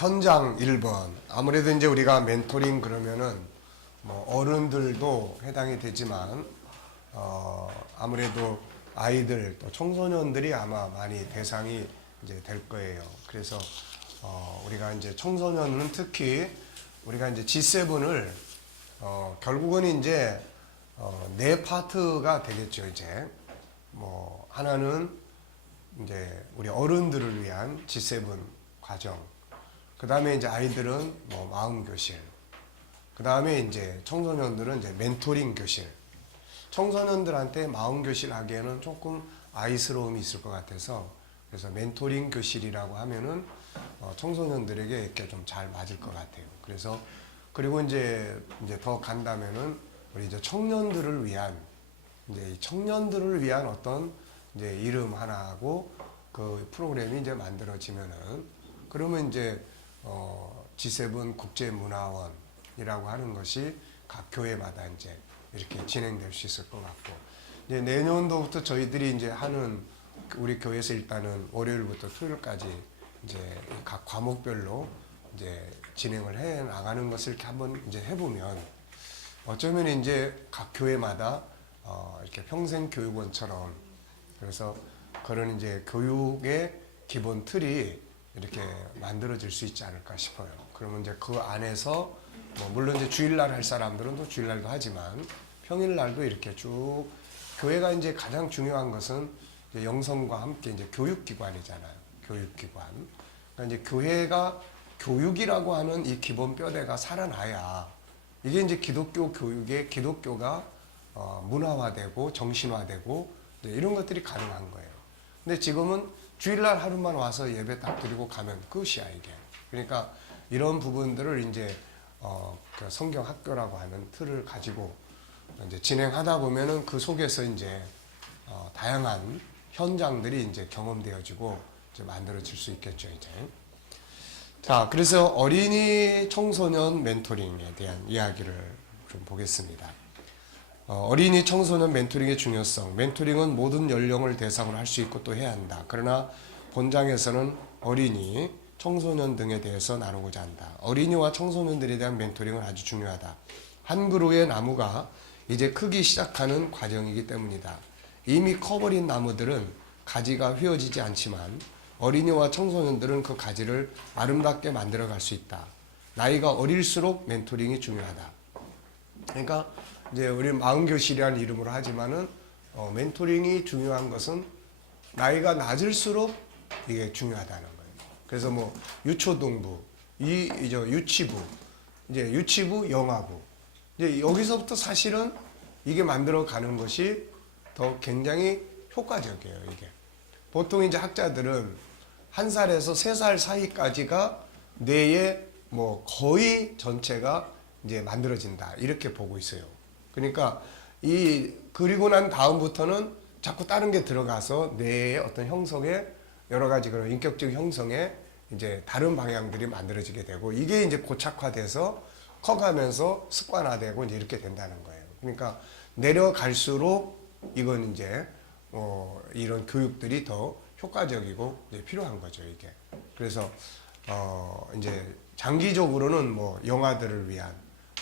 현장 1번. 아무래도 이제 우리가 멘토링 그러면은 뭐 어른들도 해당이 되지만, 아무래도 아이들 또 청소년들이 아마 많이 대상이 이제 될 거예요. 그래서, 우리가 이제 청소년은 특히 우리가 이제 G7을, 결국은 이제, 네 파트가 되겠죠, 이제. 뭐, 하나는 이제 우리 어른들을 위한 G7 과정. 그 다음에 이제 아이들은 뭐 마음교실. 그 다음에 이제 청소년들은 이제 멘토링 교실. 청소년들한테 마음교실 하기에는 조금 아이스러움이 있을 것 같아서 그래서 멘토링 교실이라고 하면은 청소년들에게 이렇게 좀 잘 맞을 것 같아요. 그래서 그리고 이제 더 간다면은 우리 이제 청년들을 위한 이제 청년들을 위한 어떤 이제 이름 하나하고 그 프로그램이 이제 만들어지면은 그러면 이제 G7 국제문화원이라고 하는 것이 각 교회마다 이제 이렇게 진행될 수 있을 것 같고 이제 내년도부터 저희들이 이제 하는 우리 교회에서 일단은 월요일부터 토요일까지 이제 각 과목별로 이제 진행을 해 나가는 것을 이렇게 한번 이제 해보면 어쩌면 이제 각 교회마다 이렇게 평생교육원처럼 그래서 그런 이제 교육의 기본 틀이 이렇게 만들어질 수 있지 않을까 싶어요. 그러면 이제 그 안에서 뭐 물론 이제 주일날 할 사람들은 또 주일날도 하지만 평일날도 이렇게 쭉 교회가 이제 가장 중요한 것은 이제 영성과 함께 이제 교육기관이잖아요. 교육기관. 그러니까 이제 교회가 교육이라고 하는 이 기본 뼈대가 살아나야 이게 이제 기독교 교육의 기독교가 문화화되고 정신화되고 이런 것들이 가능한 거예요. 근데 지금은 주일날 하루만 와서 예배 딱 드리고 가면 끝이야 이게. 그러니까 이런 부분들을 이제 그 성경 학교라고 하는 틀을 가지고 이제 진행하다 보면은 그 속에서 이제 다양한 현장들이 이제 경험되어지고 이제 만들어질 수 있겠죠 이제. 자, 그래서 어린이 청소년 멘토링에 대한 이야기를 좀 보겠습니다. 어린이 청소년 멘토링의 중요성. 멘토링은 모든 연령을 대상으로 할 수 있고 또 해야 한다. 그러나 본장에서는 어린이, 청소년 등에 대해서 나누고자 한다. 어린이와 청소년들에 대한 멘토링은 아주 중요하다. 한 그루의 나무가 이제 크기 시작하는 과정이기 때문이다. 이미 커버린 나무들은 가지가 휘어지지 않지만 어린이와 청소년들은 그 가지를 아름답게 만들어갈 수 있다. 나이가 어릴수록 멘토링이 중요하다. 그러니까 이제 우리 마음교실이라는 이름으로 하지만은 멘토링이 중요한 것은 나이가 낮을수록 이게 중요하다는 거예요. 그래서 뭐 유초동부, 이제 유치부, 이제 유치부, 영아부. 이제 여기서부터 사실은 이게 만들어가는 것이 더 굉장히 효과적이에요. 이게 보통 이제 학자들은 1살에서 3살 사이까지가 뇌의 뭐 거의 전체가 이제 만들어진다 이렇게 보고 있어요. 그러니까 그리고 난 다음부터는 자꾸 다른 게 들어가서 뇌의 어떤 형성에 여러 가지 그런 인격적 형성에 이제 다른 방향들이 만들어지게 되고 이게 이제 고착화돼서 커가면서 습관화되고 이제 이렇게 된다는 거예요. 그러니까 내려갈수록 이건 이제 이런 교육들이 더 효과적이고 이제 필요한 거죠 이게. 그래서 이제 장기적으로는 뭐 영아들을 위한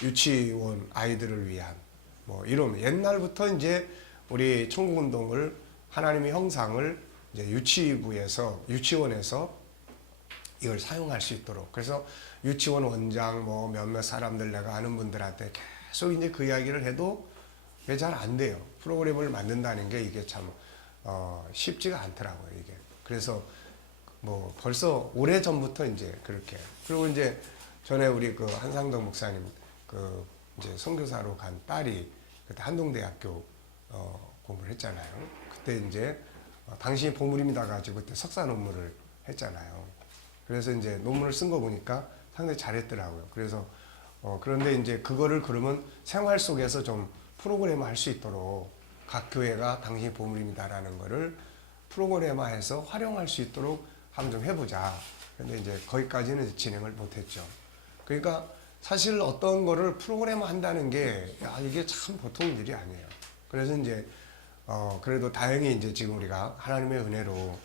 유치원 아이들을 위한 뭐 이런 옛날부터 이제 우리 천국운동을 하나님의 형상을 이제 유치원에서 이걸 사용할 수 있도록 그래서 유치원 원장 뭐 몇몇 사람들 내가 아는 분들한테 계속 이제 그 이야기를 해도 그게 잘 안 돼요. 프로그램을 만든다는 게 이게 참 쉽지가 않더라고요 이게. 그래서 뭐 벌써 오래 전부터 이제 그렇게 그리고 이제 전에 우리 그 한상덕 목사님 그 이제 선교사로 간 딸이 그때 한동대학교 공부를 했잖아요. 그때 이제 당신이 보물입니다 가지고 그때 석사 논문을 했잖아요. 그래서 이제 논문을 쓴 거 보니까 상당히 잘했더라고요. 그래서 그런데 이제 그거를 그러면 생활 속에서 좀 프로그램화 할 수 있도록 각 교회가 당신이 보물입니다라는 거를 프로그램화해서 활용할 수 있도록 한번 좀 해보자. 근데 이제 거기까지는 진행을 못했죠. 그러니까 사실 어떤 거를 프로그램화 한다는 게 이게 참 보통 일이 아니에요. 그래서 이제 그래도 다행히 이제 지금 우리가 하나님의 은혜로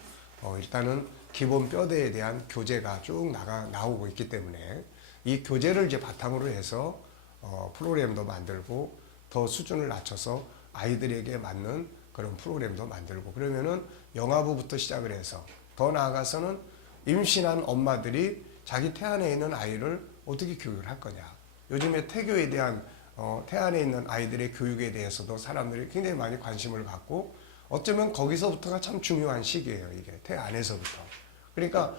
일단은 기본 뼈대에 대한 교재가 쭉 나오고 있기 때문에 이 교재를 이제 바탕으로 해서 프로그램도 만들고 더 수준을 낮춰서 아이들에게 맞는 그런 프로그램도 만들고 그러면은 영아부부터 시작을 해서 더 나아가서는 임신한 엄마들이 자기 태안에 있는 아이를 어떻게 교육을 할 거냐. 요즘에 태교에 대한 태안에 있는 아이들의 교육에 대해서도 사람들이 굉장히 많이 관심을 갖고 어쩌면 거기서부터가 참 중요한 시기예요. 이게 태 안에서부터. 그러니까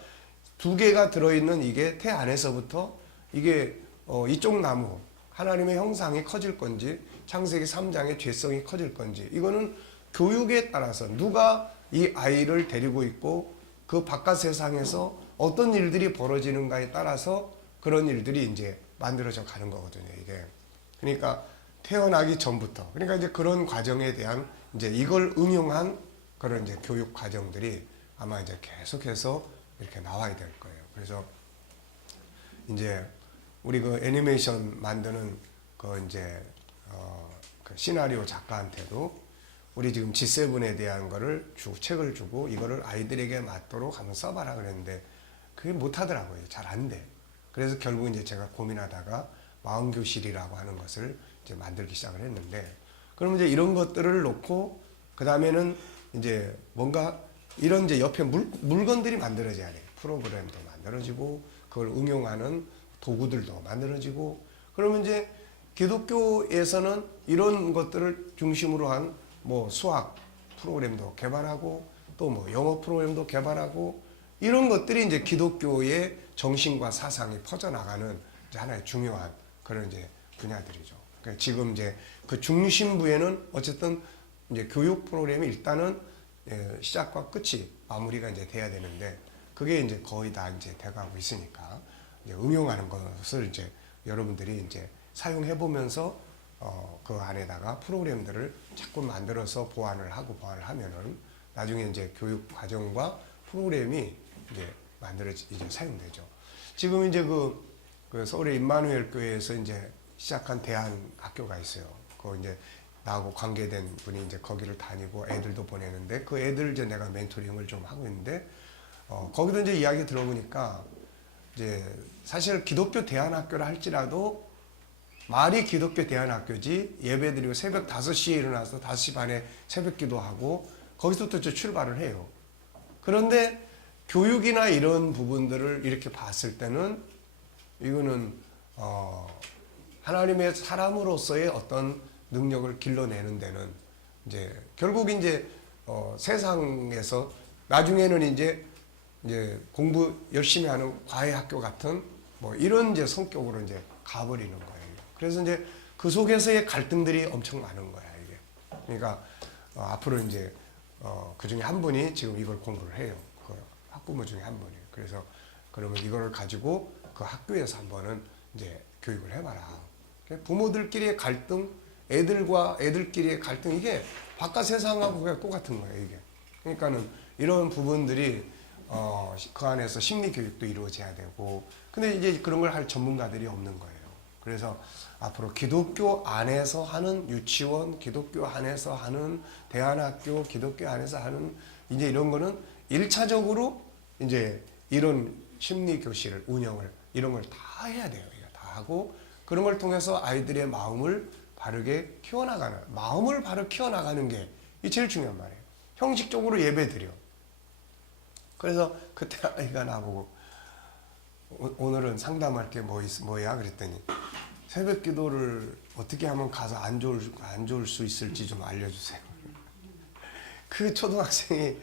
두 개가 들어있는 이게 태 안에서부터 이게 이쪽 나무 하나님의 형상이 커질 건지 창세기 3장의 죄성이 커질 건지 이거는 교육에 따라서 누가 이 아이를 데리고 있고 그 바깥 세상에서 어떤 일들이 벌어지는가에 따라서 그런 일들이 이제 만들어져 가는 거거든요. 이게 그러니까 태어나기 전부터 그러니까 이제 그런 과정에 대한 이제 이걸 응용한 그런 이제 교육 과정들이 아마 이제 계속해서 이렇게 나와야 될 거예요. 그래서 이제 우리 그 애니메이션 만드는 그 이제 그 시나리오 작가한테도 우리 지금 G7에 대한 거를 책을 주고 이거를 아이들에게 맞도록 한번 써봐라 그랬는데 그게 못하더라고요. 잘 안 돼. 그래서 결국 이제 제가 고민하다가 마음교실이라고 하는 것을 이제 만들기 시작을 했는데 그럼 이제 이런 것들을 놓고 그 다음에는 이제 뭔가 이런 이제 옆에 물건들이 만들어져야 돼요. 프로그램도 만들어지고 그걸 응용하는 도구들도 만들어지고 그러면 이제 기독교에서는 이런 것들을 중심으로 한 뭐 수학 프로그램도 개발하고 또 뭐 영어 프로그램도 개발하고 이런 것들이 이제 기독교의 정신과 사상이 퍼져나가는 이제 하나의 중요한 그런 이제 분야들이죠. 그러니까 지금 이제 그 중심부에는 어쨌든 이제 교육 프로그램이 일단은 시작과 끝이 마무리가 이제 돼야 되는데 그게 이제 거의 다 이제 돼가고 있으니까 이제 응용하는 것을 이제 여러분들이 이제 사용해 보면서 그 안에다가 프로그램들을 자꾸 만들어서 보완을 하면은 나중에 이제 교육 과정과 프로그램이 이제 이제 사용되죠. 지금 이제 그 서울의 임마누엘 교회에서 이제 시작한 대한 학교가 있어요. 그 이제 나하고 관계된 분이 이제 거기를 다니고 애들도 보내는데 그 애들 이제 내가 멘토링을 좀 하고 있는데 거기도 이제 이야기 들어보니까 이제 사실 기독교 대안학교를 할지라도 말이 기독교 대안학교지 예배드리고 새벽 5시에 일어나서 5시 반에 새벽 기도하고 거기서부터 출발을 해요. 그런데 교육이나 이런 부분들을 이렇게 봤을 때는 이거는 하나님의 사람으로서의 어떤 능력을 길러내는 데는 이제 결국 이제 세상에서 나중에는 이제 공부 열심히 하는 과외 학교 같은 뭐 이런 이제 성격으로 이제 가버리는 거예요. 그래서 이제 그 속에서의 갈등들이 엄청 많은 거야 이게. 그러니까 앞으로 이제 그 중에 한 분이 지금 이걸 공부를 해요. 그 학부모 중에 한 분이. 그래서 그러면 이거를 가지고 그 학교에서 한번은 이제 교육을 해봐라. 부모들끼리의 갈등, 애들과 애들끼리의 갈등 이게 바깥 세상하고 그냥 똑같은 거예요 이게. 그러니까는 이런 부분들이 그 안에서 심리 교육도 이루어져야 되고, 근데 이제 그런 걸 할 전문가들이 없는 거예요. 그래서 앞으로 기독교 안에서 하는 유치원, 기독교 안에서 하는 대안학교, 기독교 안에서 하는 이제 이런 거는 1차적으로 이제 이런 심리 교실을 운영을 이런 걸 다 해야 돼요. 다 하고 그런 걸 통해서 아이들의 마음을 바르게 키워나가는, 마음을 바로 키워나가는 게 이 제일 중요한 말이에요. 형식적으로 예배드려. 그래서 그때 아이가 나보고 오늘은 상담할 게 뭐야? 그랬더니 새벽 기도를 어떻게 하면 가서 안 좋을 수 있을지 좀 알려주세요. 그 초등학생이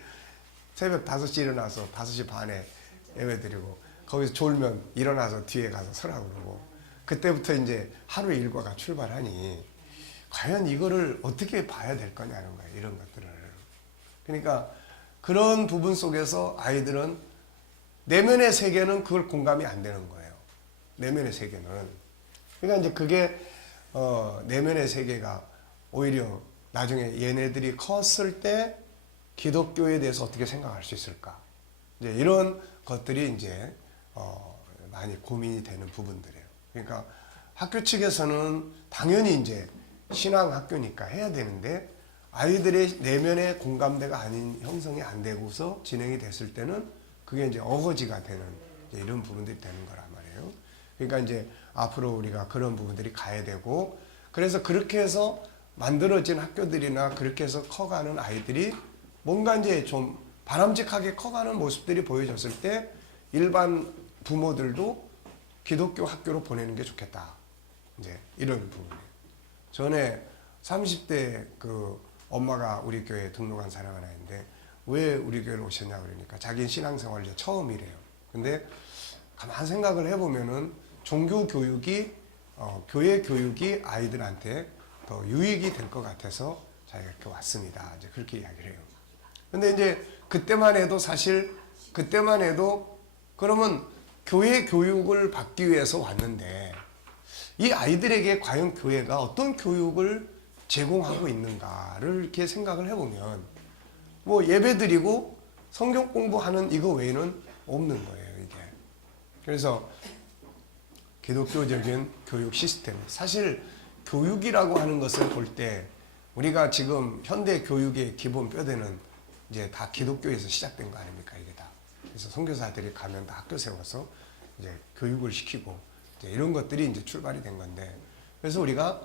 새벽 5시 일어나서 5시 반에 예배 드리고 거기서 졸면 일어나서 뒤에 가서 서라고 그러고 그때부터 이제 하루 일과가 출발하니 과연 이거를 어떻게 봐야 될 거냐는 거예요. 이런 것들을. 그러니까 그런 부분 속에서 아이들은 내면의 세계는 그걸 공감이 안 되는 거예요. 내면의 세계는. 그러니까 이제 그게 내면의 세계가 오히려 나중에 얘네들이 컸을 때 기독교에 대해서 어떻게 생각할 수 있을까? 이제 이런 것들이 이제 많이 고민이 되는 부분들이에요. 그러니까 학교 측에서는 당연히 이제 신앙 학교니까 해야 되는데 아이들의 내면의 공감대가 아닌 형성이 안 되고서 진행이 됐을 때는 그게 이제 어거지가 되는 이제 이런 부분들이 되는 거란 말이에요. 그러니까 이제 앞으로 우리가 그런 부분들이 가야 되고, 그래서 그렇게 해서 만들어진 학교들이나 그렇게 해서 커가는 아이들이 뭔가 이제 좀 바람직하게 커가는 모습들이 보여졌을 때 일반 부모들도 기독교 학교로 보내는 게 좋겠다. 이제 이런 부분이에요. 전에 30대 그 엄마가 우리 교회에 등록한 사람 하나 있는데 왜 우리 교회로 오셨냐 그러니까 자기는 신앙생활 이제 처음이래요. 근데 가만 생각을 해보면은 종교 교육이 교회 교육이 아이들한테 더 유익이 될 것 같아서 자기가 이렇게 왔습니다. 이제 그렇게 이야기를 해요. 근데 이제 그때만 해도 사실 그때만 해도 그러면 교회 교육을 받기 위해서 왔는데 이 아이들에게 과연 교회가 어떤 교육을 제공하고 있는가를 이렇게 생각을 해보면 뭐 예배드리고 성경 공부하는 이거 외에는 없는 거예요, 이게. 그래서 기독교적인 교육 시스템, 사실 교육이라고 하는 것을 볼 때 우리가 지금 현대 교육의 기본 뼈대는 이제 다 기독교에서 시작된 거 아닙니까, 이게 다. 그래서 선교사들이 가면 다 학교 세워서 이제 교육을 시키고 이제 이런 것들이 이제 출발이 된 건데, 그래서 우리가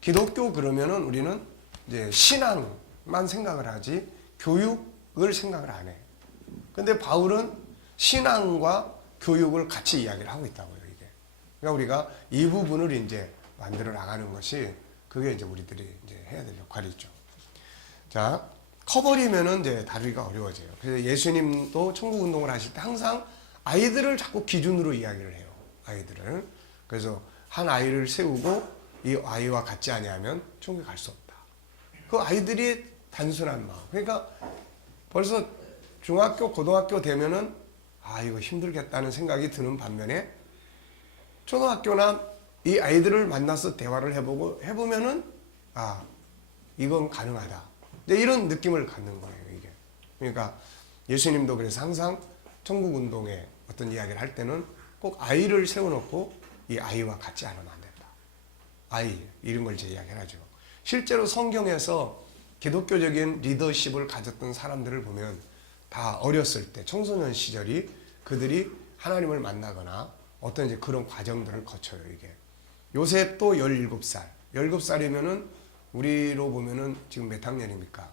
기독교 그러면은 우리는 이제 신앙만 생각을 하지 교육을 생각을 안 해. 근데 바울은 신앙과 교육을 같이 이야기를 하고 있다고요, 이게. 그러니까 우리가 이 부분을 이제 만들어 나가는 것이 그게 이제 우리들이 이제 해야 될 역할이 있죠. 자, 커버리면은 이제 다루기가 어려워져요. 그래서 예수님도 천국 운동을 하실 때 항상 아이들을 자꾸 기준으로 이야기를 해요. 아이들을. 그래서 한 아이를 세우고 이 아이와 같지 아니하면 천국에 갈 수 없다. 그 아이들이 단순한 마음. 그러니까 벌써 중학교, 고등학교 되면은 아, 이거 힘들겠다는 생각이 드는 반면에 초등학교나 이 아이들을 만나서 대화를 해보면은 아, 이건 가능하다. 이런 느낌을 갖는 거예요, 이게. 그러니까 예수님도 그래서 항상 천국 운동에 어떤 이야기를 할 때는 꼭 아이를 세워놓고 이 아이와 같지 않으면 안 된다. 아이, 이런 걸 이제 이야기를 하죠. 실제로 성경에서 기독교적인 리더십을 가졌던 사람들을 보면 다 어렸을 때, 청소년 시절이 그들이 하나님을 만나거나 어떤 이제 그런 과정들을 거쳐요, 이게. 요셉도 17살. 17살이면은 우리로 보면은 지금 몇 학년입니까?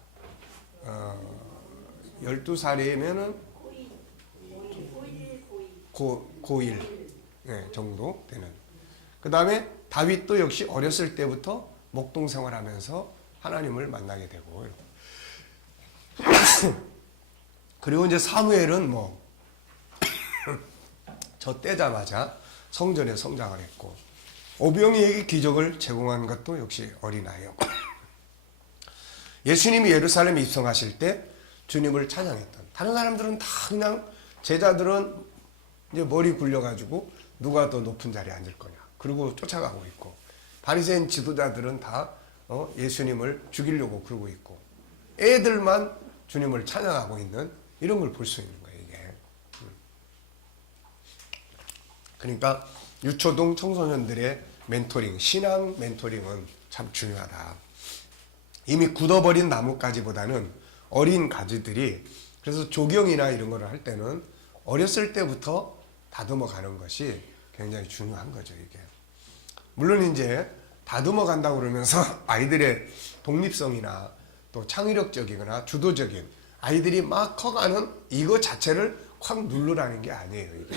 12살이면은 고1 네, 정도 되는. 그 다음에 다윗도 역시 어렸을 때부터 목동 생활하면서 하나님을 만나게 되고. 그리고 이제 사무엘은 뭐, 저 떼자마자 성전에 성장을 했고, 오병이에게 기적을 제공한 것도 역시 어린아이였고, 예수님이 예루살렘에 입성하실 때 주님을 찬양했던, 다른 사람들은 다 그냥 제자들은 이제 머리 굴려가지고 누가 더 높은 자리에 앉을 거냐, 그리고 쫓아가고 있고, 바리새인 지도자들은 다 예수님을 죽이려고 그러고 있고, 애들만 주님을 찬양하고 있는 이런 걸 볼 수 있는 거예요, 이게. 그러니까 유초동 청소년들의 멘토링, 신앙 멘토링은 참 중요하다. 이미 굳어버린 나뭇가지보다는 어린 가지들이, 그래서 조경이나 이런 거를 할 때는 어렸을 때부터 다듬어 가는 것이 굉장히 중요한 거죠, 이게. 물론 이제 다듬어 간다고 그러면서 아이들의 독립성이나 또 창의력적이거나 주도적인, 아이들이 막 커가는 이거 자체를 확 누르라는 게 아니에요, 이게.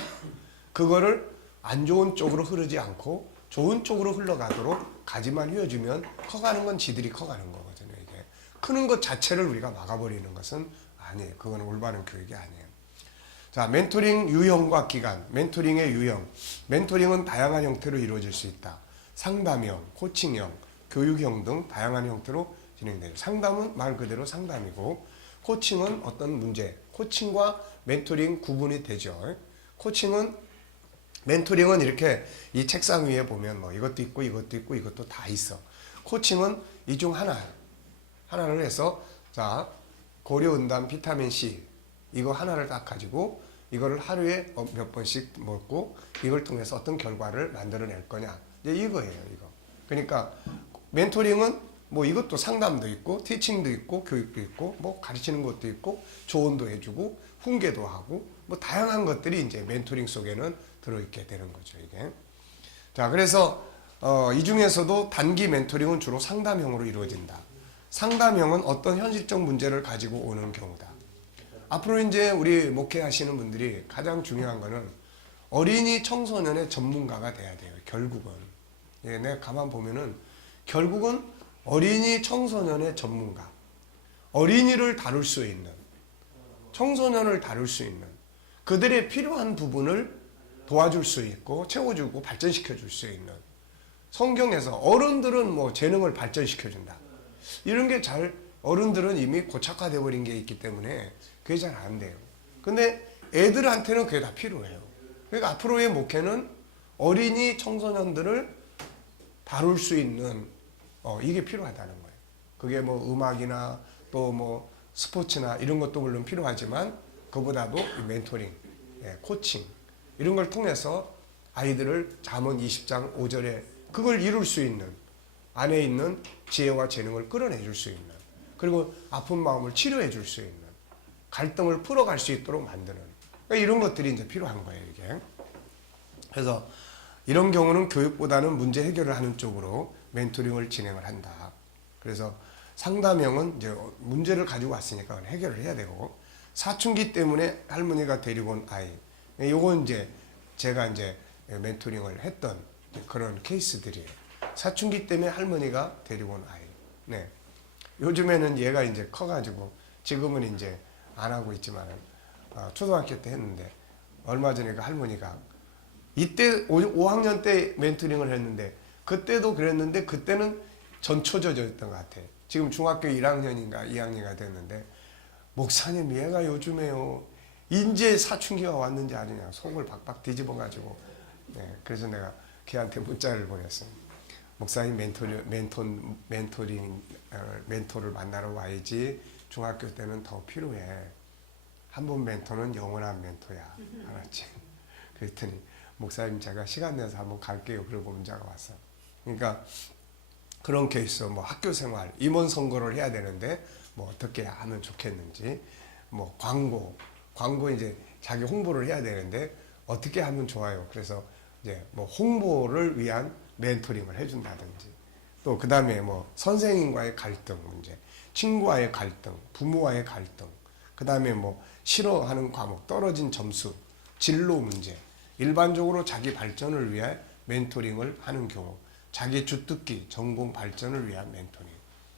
그거를 안 좋은 쪽으로 흐르지 않고 좋은 쪽으로 흘러가도록 가지만 휘어주면 커가는 건 지들이 커가는 거거든요, 이게. 크는 것 자체를 우리가 막아버리는 것은 아니에요. 그건 올바른 교육이 아니에요. 자, 멘토링 유형과 기간, 멘토링의 유형. 멘토링은 다양한 형태로 이루어질 수 있다. 상담형, 코칭형, 교육형 등 다양한 형태로 진행돼요. 상담은 말 그대로 상담이고, 코칭은 어떤 문제, 코칭과 멘토링 구분이 되죠. 멘토링은 이렇게 이 책상 위에 보면 뭐 이것도 있고 이것도 있고 이것도 다 있어. 코칭은 이 중 하나를 해서, 자, 고려은단 비타민 C 이거 하나를 딱 가지고 이거를 하루에 몇 번씩 먹고 이걸 통해서 어떤 결과를 만들어낼 거냐, 이제 이거예요, 이거. 그러니까 멘토링은 뭐 이것도 상담도 있고 티칭도 있고 교육도 있고 뭐 가르치는 것도 있고 조언도 해주고 훈계도 하고 뭐 다양한 것들이 이제 멘토링 속에는 들어있게 되는 거죠, 이게. 자, 그래서 이 중에서도 단기 멘토링은 주로 상담형으로 이루어진다. 상담형은 어떤 현실적 문제를 가지고 오는 경우다. 앞으로 이제 우리 목회하시는 분들이 가장 중요한 거는 어린이 청소년의 전문가가 돼야 돼요. 결국은. 예, 내가 가만 보면은 결국은 어린이 청소년의 전문가. 어린이를 다룰 수 있는, 청소년을 다룰 수 있는, 그들의 필요한 부분을 도와줄 수 있고 채워주고 발전시켜 줄 수 있는, 성경에서 어른들은 뭐 재능을 발전시켜 준다. 이런 게 잘 어른들은 이미 고착화되어 버린 게 있기 때문에 그게 잘 안 돼요. 근데 애들한테는 그게 다 필요해요. 그러니까 앞으로의 목회는 어린이 청소년들을 다룰 수 있는 이게 필요하다는 거예요. 그게 뭐 음악이나 또 뭐 스포츠나 이런 것도 물론 필요하지만 그보다도 멘토링, 코칭 이런 걸 통해서 아이들을 잠언 20장 5절에 그걸 이룰 수 있는, 안에 있는 지혜와 재능을 끌어내 줄 수 있는, 그리고 아픈 마음을 치료해 줄 수 있는, 갈등을 풀어갈 수 있도록 만드는, 그러니까 이런 것들이 이제 필요한 거예요, 이게. 그래서 이런 경우는 교육보다는 문제 해결을 하는 쪽으로 멘토링을 진행을 한다. 그래서 상담형은 이제 문제를 가지고 왔으니까 해결을 해야 되고, 사춘기 때문에 할머니가 데리고 온 아이, 요건 이제 제가 이제 멘토링을 했던 그런 케이스들이에요. 사춘기 때문에 할머니가 데리고 온 아이. 네. 요즘에는 얘가 이제 커가지고 지금은 이제 안 하고 있지만 초등학교 때 했는데 얼마 전에 그 할머니가 이때 5학년 때 멘토링을 했는데 그때도 그랬는데 그때는 전초조였던 것 같아요. 지금 중학교 1학년인가 2학년이 됐는데 목사님 얘가 요즘에요 인제 사춘기가 왔는지 아니냐 속을 박박 뒤집어가지고 네, 그래서 내가 걔한테 문자를 보냈어요. 목사님 멘토를 만나러 와야지. 중학교 때는 더 필요해. 한 번 멘토는 영원한 멘토야. 알았지? 그랬더니 목사님 제가 시간 내서 한번 갈게요. 그러고 문자가 왔어. 그러니까 그런 케이스, 뭐 학교 생활, 임원 선거를 해야 되는데 뭐 어떻게 하면 좋겠는지, 뭐 광고 이제 자기 홍보를 해야 되는데 어떻게 하면 좋아요. 그래서 이제 뭐 홍보를 위한 멘토링을 해준다든지, 또 그 다음에 뭐 선생님과의 갈등 문제, 친구와의 갈등, 부모와의 갈등, 그 다음에 뭐 싫어하는 과목, 떨어진 점수, 진로 문제, 일반적으로 자기 발전을 위해 멘토링을 하는 경우, 자기 주특기, 전공 발전을 위한 멘토링.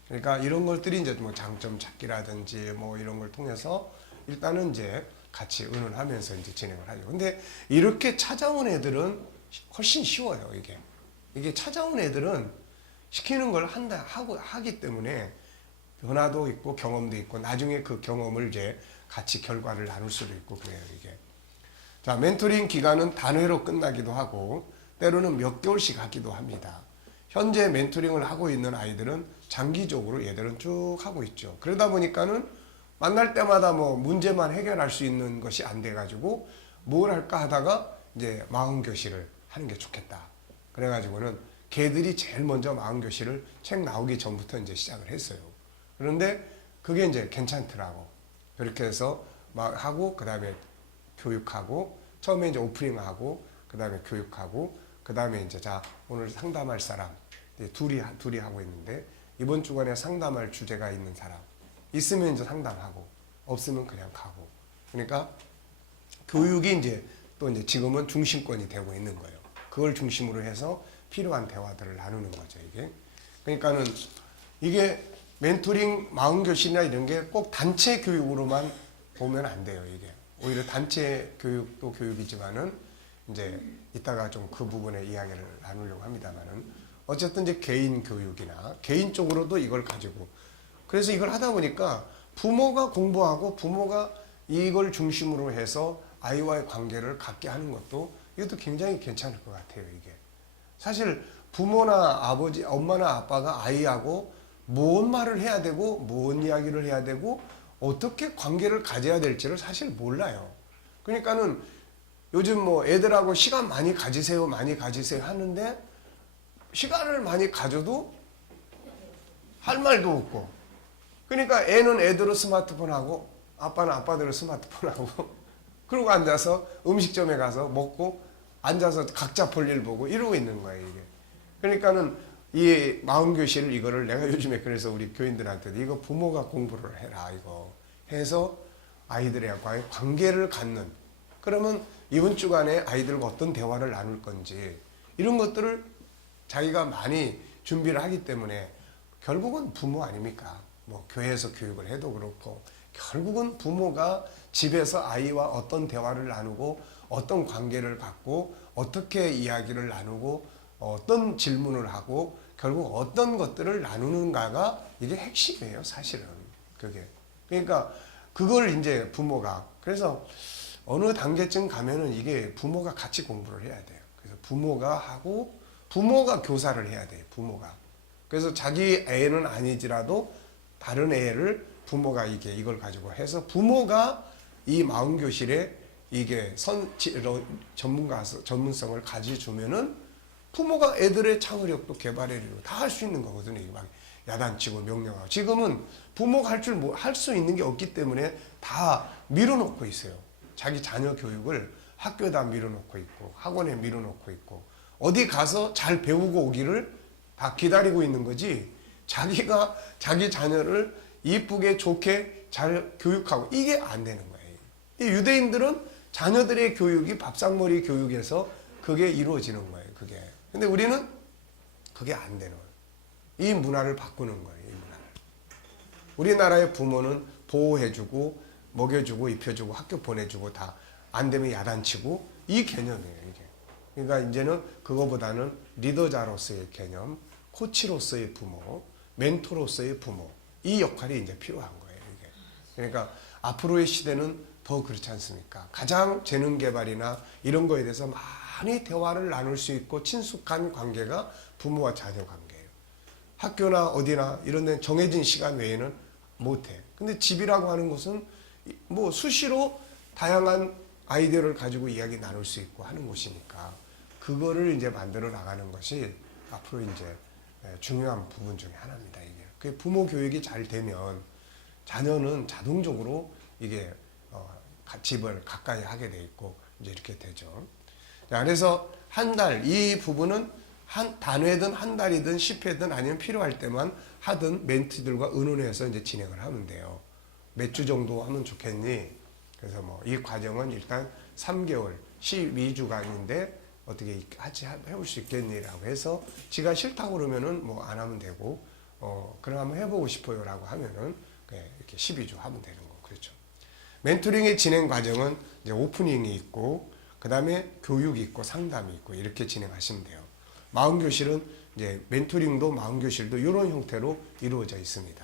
그러니까 이런 것들이 이제 뭐 장점 찾기라든지 뭐 이런 걸 통해서 일단은 이제 같이 의논하면서 이제 진행을 하죠. 근데 이렇게 찾아온 애들은 훨씬 쉬워요, 이게. 이게 찾아온 애들은 시키는 걸 하기 때문에 변화도 있고 경험도 있고 나중에 그 경험을 이제 같이 결과를 나눌 수도 있고 그래요, 이게. 자, 멘토링 기간은 단회로 끝나기도 하고 때로는 몇 개월씩 하기도 합니다. 현재 멘토링을 하고 있는 아이들은 장기적으로 얘들은 쭉 하고 있죠. 그러다 보니까는 만날 때마다 뭐 문제만 해결할 수 있는 것이 안 돼가지고 뭘 할까 하다가 이제 마음교실을 하는 게 좋겠다. 그래가지고는 걔들이 제일 먼저 마음교실을 책 나오기 전부터 이제 시작을 했어요. 그런데 그게 이제 괜찮더라고. 그렇게 해서 막 하고 그 다음에 교육하고 처음에 이제 오프닝하고 그 다음에 교육하고 그 다음에 이제 자 오늘 상담할 사람 둘이 하고 있는데 이번 주간에 상담할 주제가 있는 사람 있으면 이제 상담하고 없으면 그냥 가고. 그러니까 교육이 이제 또 이제 지금은 중심권이 되고 있는 거예요. 그걸 중심으로 해서 필요한 대화들을 나누는 거죠, 이게. 그러니까는 이게 멘토링 마음교실이나 이런 게 꼭 단체 교육으로만 보면 안 돼요, 이게. 오히려 단체 교육도 교육이지만은 이제 이따가 좀 그 부분의 이야기를 나누려고 합니다만은 어쨌든 이제 개인 교육이나 개인적으로도 이걸 가지고 그래서 이걸 하다 보니까 부모가 공부하고 부모가 이걸 중심으로 해서 아이와의 관계를 갖게 하는 것도 이것도 굉장히 괜찮을 것 같아요, 이게. 사실 부모나 아버지, 엄마나 아빠가 아이하고 뭔 말을 해야 되고 뭔 이야기를 해야 되고 어떻게 관계를 가져야 될지를 사실 몰라요. 그러니까는 요즘 뭐 애들하고 시간 많이 가지세요 하는데 시간을 많이 가져도 할 말도 없고. 그러니까 애는 애대로 스마트폰하고 아빠는 아빠대로 스마트폰하고 그러고 앉아서 음식점에 가서 먹고 앉아서 각자 볼일 보고 이러고 있는 거예요, 이게. 그러니까는 이 마음교실을 이거를 내가 요즘에 그래서 우리 교인들한테도 이거 부모가 공부를 해라, 이거 해서 아이들과의 관계를 갖는, 그러면 이번 주간에 아이들과 어떤 대화를 나눌 건지 이런 것들을 자기가 많이 준비를 하기 때문에 결국은 부모 아닙니까? 뭐 교회에서 교육을 해도 그렇고 결국은 부모가 집에서 아이와 어떤 대화를 나누고 어떤 관계를 갖고 어떻게 이야기를 나누고 어떤 질문을 하고 결국 어떤 것들을 나누는가가 이게 핵심이에요, 사실은. 그게. 그러니까 그걸 이제 부모가, 그래서 어느 단계쯤 가면은 이게 부모가 같이 공부를 해야 돼요. 그래서 부모가 하고 부모가 교사를 해야 돼요, 부모가. 그래서 자기 애는 아니지라도 다른 애를 부모가 이걸 가지고 해서 부모가 이 마음교실에 이게 전문성을 가져주면은 부모가 애들의 창의력도 개발해내고 다 할 수 있는 거거든요. 이게 막 야단치고 명령하고. 지금은 부모가 할 수 있는 게 없기 때문에 다 밀어놓고 있어요. 자기 자녀 교육을 학교에다 밀어놓고 있고 학원에 밀어놓고 있고 어디 가서 잘 배우고 오기를 다 기다리고 있는 거지, 자기가 자기 자녀를 이쁘게 좋게 잘 교육하고 이게 안 되는 거예요. 이 유대인들은 자녀들의 교육이 밥상머리 교육에서 그게 이루어지는 거예요. 그게. 근데 우리는 그게 안 되는 거예요. 이 문화를 바꾸는 거예요. 이 문화를. 우리나라의 부모는 보호해주고 먹여주고 입혀주고 학교 보내주고 다 안 되면 야단치고 이 개념이에요. 이게. 그러니까 이제는 그거보다는 리더자로서의 개념, 코치로서의 부모, 멘토로서의 부모, 이 역할이 이제 필요한 거예요. 이게. 그러니까 앞으로의 시대는 더 그렇지 않습니까? 가장 재능 개발이나 이런 거에 대해서 많이 대화를 나눌 수 있고 친숙한 관계가 부모와 자녀 관계예요. 학교나 어디나 이런 데 정해진 시간 외에는 못해. 근데 집이라고 하는 것은 뭐 수시로 다양한 아이디어를 가지고 이야기 나눌 수 있고 하는 곳이니까 그거를 이제 만들어 나가는 것이 앞으로 이제 중요한 부분 중에 하나입니다. 이게. 그 부모 교육이 잘 되면 자녀는 자동적으로 이게 집을 가까이 하게 돼 있고 이제 이렇게 되죠. 자, 그래서 한 달, 이 부분은 한 단회든 한 달이든 10회든 아니면 필요할 때만 하든 멘티들과 의논해서 이제 진행을 하면 돼요. 몇 주 정도 하면 좋겠니? 그래서 뭐 이 과정은 일단 3개월, 12주간인데 어떻게 같이 해볼 수 있겠니라고 해서 지가 싫다고 그러면은 뭐 안 하면 되고 그럼 한번 해보고 싶어요라고 하면은 이렇게 12주 하면 되는 거. 그렇죠. 멘토링의 진행 과정은 이제 오프닝이 있고 그 다음에 교육이 있고 상담이 있고 이렇게 진행하시면 돼요. 마음교실은 이제 멘토링도 마음교실도 이런 형태로 이루어져 있습니다.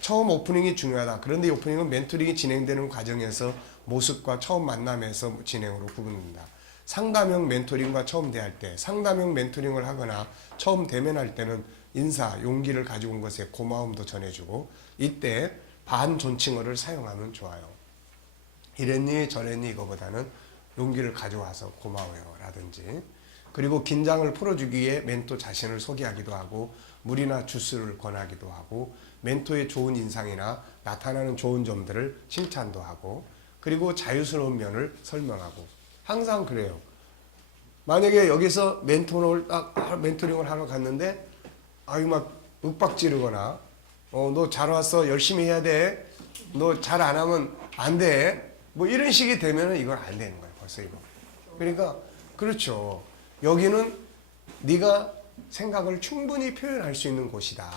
처음 오프닝이 중요하다. 그런데 이 오프닝은 멘토링이 진행되는 과정에서 모습과 처음 만남에서 진행으로 구분됩니다. 상담형 멘토링과 처음 대할 때, 상담형 멘토링을 하거나 처음 대면할 때는 인사, 용기를 가지고 온 것에 고마움도 전해주고 이때 반존칭어를 사용하면 좋아요. 이랬니 저랬니 이거보다는 용기를 가져와서 고마워요 라든지, 그리고 긴장을 풀어주기 위해 멘토 자신을 소개하기도 하고 물이나 주스를 권하기도 하고 멘토의 좋은 인상이나 나타나는 좋은 점들을 칭찬도 하고 그리고 자유스러운 면을 설명하고 항상 그래요. 만약에 여기서 멘토링을 하러 갔는데 아유 막 윽박지르거나 너 잘 왔어 열심히 해야 돼 너 잘 안 하면 안 돼 뭐 이런 식이 되면은 이건 안 되는 거예요. 벌써 이거. 그러니까 그렇죠. 여기는 네가 생각을 충분히 표현할 수 있는 곳이다.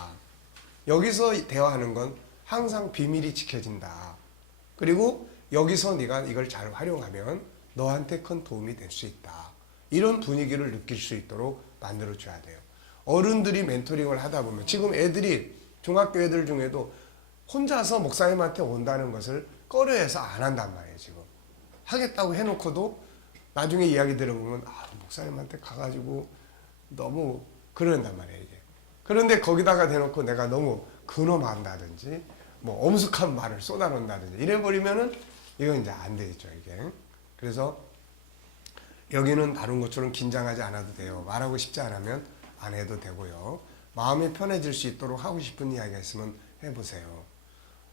여기서 대화하는 건 항상 비밀이 지켜진다. 그리고 여기서 네가 이걸 잘 활용하면 너한테 큰 도움이 될 수 있다. 이런 분위기를 느낄 수 있도록 만들어줘야 돼요. 어른들이 멘토링을 하다 보면 지금 애들이 중학교 애들 중에도 혼자서 목사님한테 온다는 것을 꺼려해서 안 한단 말이에요. 지금 하겠다고 해놓고도 나중에 이야기 들어보면 목사님한테 가가지고 너무 그런단 말이에요. 이게. 그런데 거기다가 대놓고 내가 너무 근엄한다든지 뭐 엄숙한 말을 쏟아놓는다든지 이래버리면은 이건 이제 안 되죠. 이게. 그래서 여기는 다른 것처럼 긴장하지 않아도 돼요. 말하고 싶지 않으면 안 해도 되고요. 마음이 편해질 수 있도록 하고 싶은 이야기가 있으면 해보세요.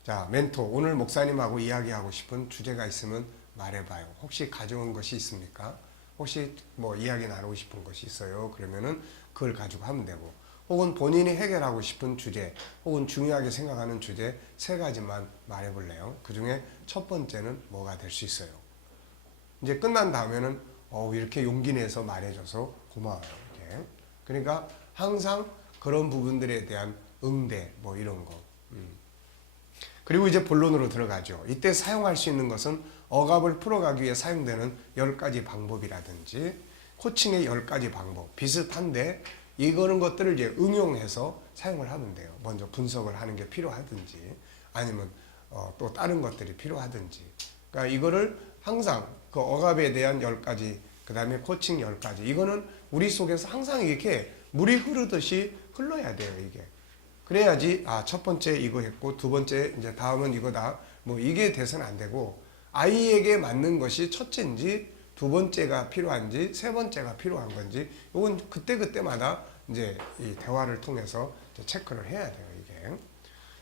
자, 멘토, 오늘 목사님하고 이야기하고 싶은 주제가 있으면 말해봐요. 혹시 가져온 것이 있습니까? 혹시 뭐 이야기 나누고 싶은 것이 있어요? 그러면은 그걸 가지고 하면 되고, 혹은 본인이 해결하고 싶은 주제, 혹은 중요하게 생각하는 주제 3가지만 말해볼래요? 그 중에 첫 번째는 뭐가 될 수 있어요? 이제 끝난 다음에는 이렇게 용기 내서 말해줘서 고마워요. 이렇게. 그러니까 항상 그런 부분들에 대한 응대 뭐 이런 거. 그리고 이제 본론으로 들어가죠. 이때 사용할 수 있는 것은 억압을 풀어가기 위해 사용되는 10가지 방법이라든지 코칭의 10가지 방법 비슷한데 이거는 것들을 이제 응용해서 사용을 하면 돼요. 먼저 분석을 하는 게 필요하든지 아니면 또 다른 것들이 필요하든지. 그러니까 이거를 항상 그 억압에 대한 10가지 그 다음에 코칭 10가지 이거는 우리 속에서 항상 이렇게 물이 흐르듯이 흘러야 돼요. 이게. 그래야지 첫 번째 이거 했고 두 번째 이제 다음은 이거다 뭐 이게 돼서는 안 되고 아이에게 맞는 것이 첫째인지 두 번째가 필요한지 세 번째가 필요한 건지 이건 그때마다 이제 이 대화를 통해서 체크를 해야 돼요. 이게.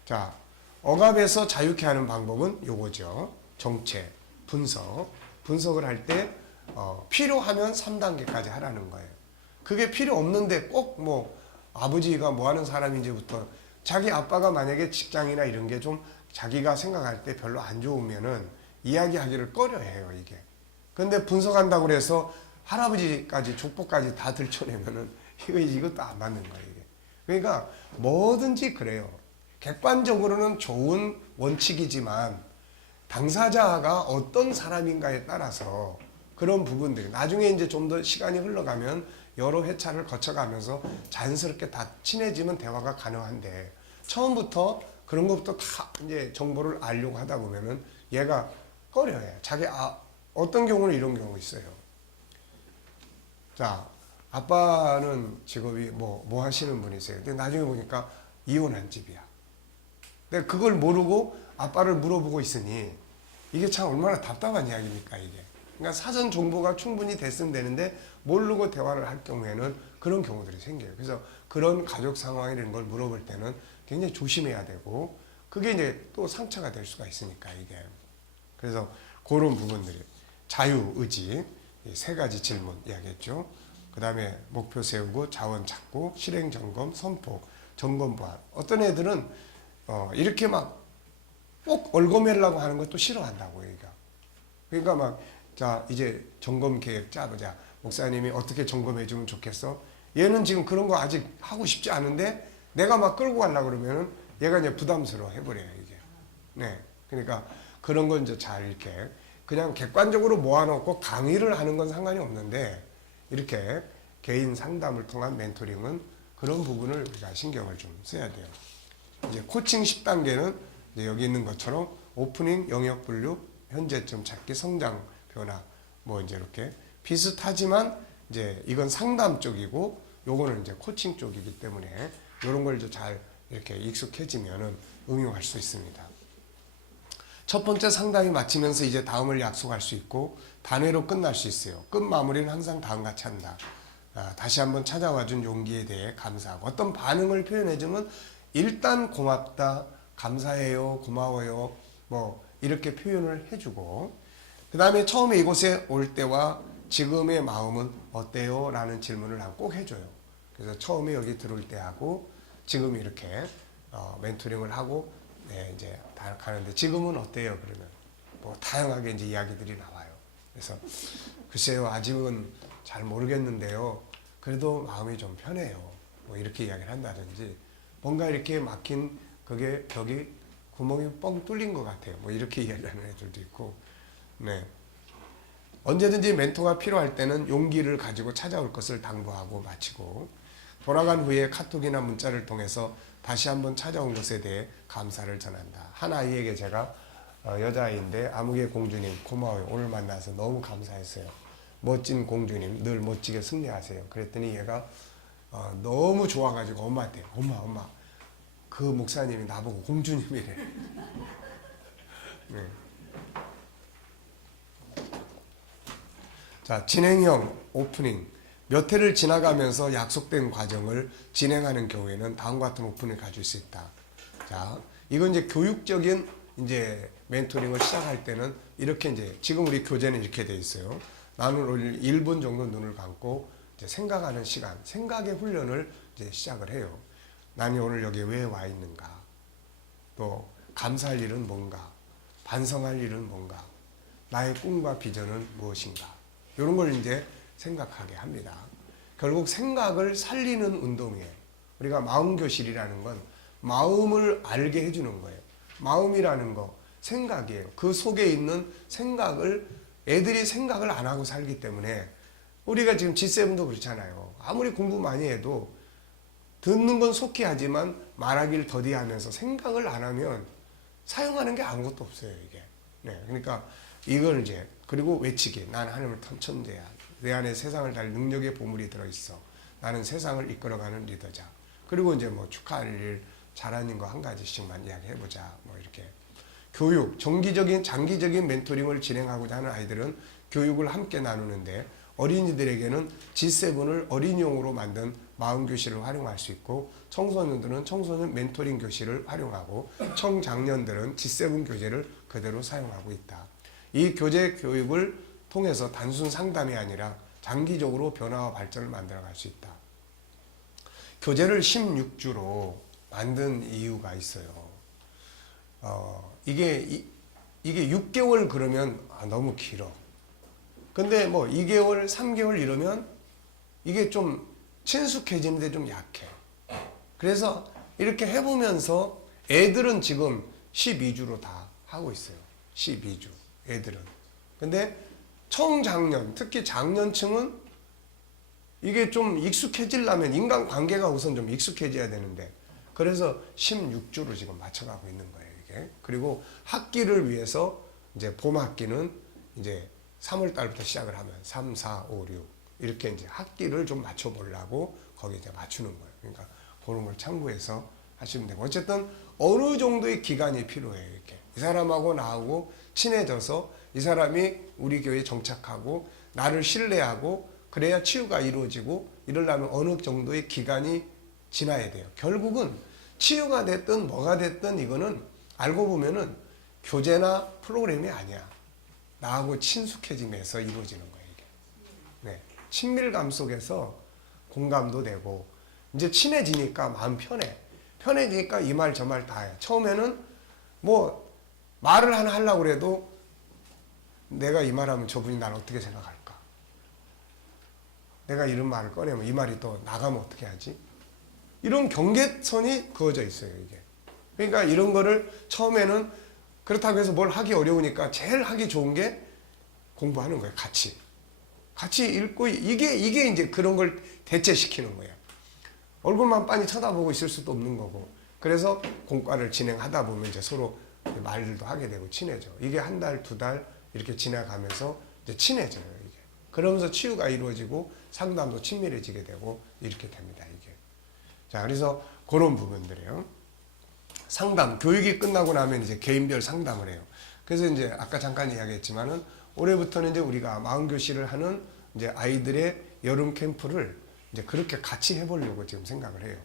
자, 억압에서 자유케 하는 방법은 요거죠. 정체, 분석을 할 때 필요하면 3단계까지 하라는 거예요. 그게 필요 없는데 꼭 뭐 아버지가 뭐 하는 사람인지부터 자기 아빠가 만약에 직장이나 이런 게 좀 자기가 생각할 때 별로 안 좋으면은 이야기하기를 꺼려해요, 이게. 근데 분석한다고 해서 할아버지까지 족보까지 다 들춰내면은 이것도 안 맞는 거예요, 이게. 그러니까 뭐든지 그래요. 객관적으로는 좋은 원칙이지만 당사자가 어떤 사람인가에 따라서 그런 부분들이 나중에 이제 좀 더 시간이 흘러가면 여러 회차를 거쳐가면서 자연스럽게 다 친해지면 대화가 가능한데 처음부터 그런 것부터 다 이제 정보를 알려고 하다 보면은 얘가 꺼려해요. 자기 어떤 경우는 이런 경우 있어요. 자, 아빠는 직업이 뭐 하시는 분이세요. 근데 나중에 보니까 이혼한 집이야. 근데 그걸 모르고 아빠를 물어보고 있으니 이게 참 얼마나 답답한 이야기입니까, 이게. 그러니까 사전 정보가 충분히 됐으면 되는데 모르고 대화를 할 경우에는 그런 경우들이 생겨요. 그래서 그런 가족 상황이라는 걸 물어볼 때는 굉장히 조심해야 되고 그게 이제 또 상처가 될 수가 있으니까 이게. 그래서 그런 부분들이 자유, 의지, 3가지 질문 이야기했죠. 그 다음에 목표 세우고 자원 찾고 실행 점검, 선포, 점검 보완. 어떤 애들은 이렇게 막 꼭 얽어매려고 하는 것도 싫어한다고 얘가. 그러니까 막 자 이제 점검 계획 짜보자. 목사님이 어떻게 점검해 주면 좋겠어? 얘는 지금 그런 거 아직 하고 싶지 않은데 내가 막 끌고 가려고 그러면은 얘가 이제 부담스러워 해버려요, 이게. 네. 그러니까 그런 건 이제 잘 이렇게 그냥 객관적으로 모아놓고 강의를 하는 건 상관이 없는데 이렇게 개인 상담을 통한 멘토링은 그런 부분을 우리가 신경을 좀 써야 돼요. 이제 코칭 10단계는 이제 여기 있는 것처럼 오프닝, 영역 분류, 현재점 찾기, 성장 변화 뭐 이제 이렇게 비슷하지만 이제 이건 상담 쪽이고 요거는 이제 코칭 쪽이기 때문에 이런 걸 잘 이렇게 익숙해지면은 응용할 수 있습니다. 첫 번째 상담이 마치면서 이제 다음을 약속할 수 있고 단회로 끝날 수 있어요. 끝 마무리는 항상 다음같이 한다. 다시 한번 찾아와준 용기에 대해 감사하고 어떤 반응을 표현해주면 일단 고맙다, 감사해요, 고마워요 뭐 이렇게 표현을 해주고 그 다음에 처음에 이곳에 올 때와 지금의 마음은 어때요? 라는 질문을 꼭 해줘요. 그래서 처음에 여기 들어올 때 하고 지금 이렇게 멘토링을 하고 네, 이제 다 가는데 지금은 어때요? 그러면 뭐 다양하게 이제 이야기들이 나와요. 그래서 글쎄요 아직은 잘 모르겠는데요. 그래도 마음이 좀 편해요. 뭐 이렇게 이야기를 한다든지 뭔가 이렇게 막힌 그게 벽이 구멍이 뻥 뚫린 것 같아요. 뭐 이렇게 이야기하는 애들도 있고 네. 언제든지 멘토가 필요할 때는 용기를 가지고 찾아올 것을 당부하고 마치고 돌아간 후에 카톡이나 문자를 통해서 다시 한번 찾아온 것에 대해 감사를 전한다. 한 아이에게 제가 여자아이인데 아무개 공주님 고마워요. 오늘 만나서 너무 감사했어요. 멋진 공주님 늘 멋지게 승리하세요. 그랬더니 얘가 너무 좋아가지고 엄마한테 엄마 그 목사님이 나보고 공주님이래. 네. 자, 진행형 오프닝 몇 해를 지나가면서 약속된 과정을 진행하는 경우에는 다음과 같은 오픈을 가질 수 있다. 자, 이건 이제 교육적인 이제 멘토링을 시작할 때는 이렇게 이제 지금 우리 교재는 이렇게 돼 있어요. 나는 오늘 1분 정도 눈을 감고 이제 생각하는 시간, 생각의 훈련을 이제 시작을 해요. 나는 오늘 여기 왜 와 있는가? 또 감사할 일은 뭔가? 반성할 일은 뭔가? 나의 꿈과 비전은 무엇인가? 이런 걸 이제 생각하게 합니다. 결국 생각을 살리는 운동이에요. 우리가 마음교실이라는 건 마음을 알게 해주는 거예요. 마음이라는 거, 생각이에요. 그 속에 있는 생각을 애들이 생각을 안 하고 살기 때문에 우리가 지금 G7도 그렇잖아요. 아무리 공부 많이 해도 듣는 건 속히 하지만 말하기를 더디하면서 생각을 안 하면 사용하는 게 아무것도 없어요, 이게. 네, 그러니까 이걸 이제 그리고 외치기. 난 하나님을 천재야. 내 안에 세상을 달 능력의 보물이 들어있어. 나는 세상을 이끌어가는 리더자. 그리고 이제 뭐 축하할 일, 잘하는 거 한 가지씩만 이야기해보자. 뭐 이렇게. 교육, 정기적인, 장기적인 멘토링을 진행하고자 하는 아이들은 교육을 함께 나누는데 어린이들에게는 G7을 어린이용으로 만든 마음교실을 활용할 수 있고 청소년들은 청소년 멘토링 교실을 활용하고 청장년들은 G7 교재를 그대로 사용하고 있다. 이 교재 교육을 통해서 단순 상담이 아니라 장기적으로 변화와 발전을 만들어갈 수 있다. 교재를 16주로 만든 이유가 있어요. 이게 6개월 그러면 너무 길어. 근데 뭐 2개월, 3개월 이러면 이게 좀 친숙해지는데 좀 약해. 그래서 이렇게 해보면서 애들은 지금 12주로 다 하고 있어요. 12주 애들은. 근데 청장년, 특히 장년층은 이게 좀 익숙해지려면 인간관계가 우선 좀 익숙해져야 되는데 그래서 16주로 지금 맞춰가고 있는 거예요, 이게. 그리고 학기를 위해서 이제 봄 학기는 이제 3월 달부터 시작을 하면 3, 4, 5, 6 이렇게 이제 학기를 좀 맞춰보려고 거기 이제 맞추는 거예요. 그러니까 그런 걸 참고해서 하시면 되고 어쨌든 어느 정도의 기간이 필요해요, 이렇게. 이 사람하고 나하고 친해져서 이 사람이 우리 교회에 정착하고 나를 신뢰하고 그래야 치유가 이루어지고 이러려면 어느 정도의 기간이 지나야 돼요. 결국은 치유가 됐든 뭐가 됐든 이거는 알고 보면은 교재나 프로그램이 아니야. 나하고 친숙해지면서 이루어지는 거예요, 이게. 네. 친밀감 속에서 공감도 되고 이제 친해지니까 마음 편해. 편해지니까 이 말 저 말 다 해. 처음에는 뭐 말을 하나 하려고 그래도 내가 이 말하면 저분이 날 어떻게 생각할까? 내가 이런 말을 꺼내면 이 말이 또 나가면 어떻게 하지? 이런 경계선이 그어져 있어요, 이게. 그러니까 이런 거를 처음에는 그렇다고 해서 뭘 하기 어려우니까 제일 하기 좋은 게 공부하는 거예요, 같이. 같이 읽고, 이게 이제 그런 걸 대체시키는 거예요. 얼굴만 빤히 쳐다보고 있을 수도 없는 거고. 그래서 공과를 진행하다 보면 이제 서로 말들도 하게 되고 친해져. 이게 한 달, 두 달 이렇게 지나가면서 이제 친해져요, 이게. 그러면서 치유가 이루어지고 상담도 친밀해지게 되고 이렇게 됩니다, 이게. 자, 그래서 그런 부분들이에요. 상담, 교육이 끝나고 나면 이제 개인별 상담을 해요. 그래서 이제 아까 잠깐 이야기했지만은 올해부터는 이제 우리가 마음교실을 하는 이제 아이들의 여름 캠프를 이제 그렇게 같이 해보려고 지금 생각을 해요.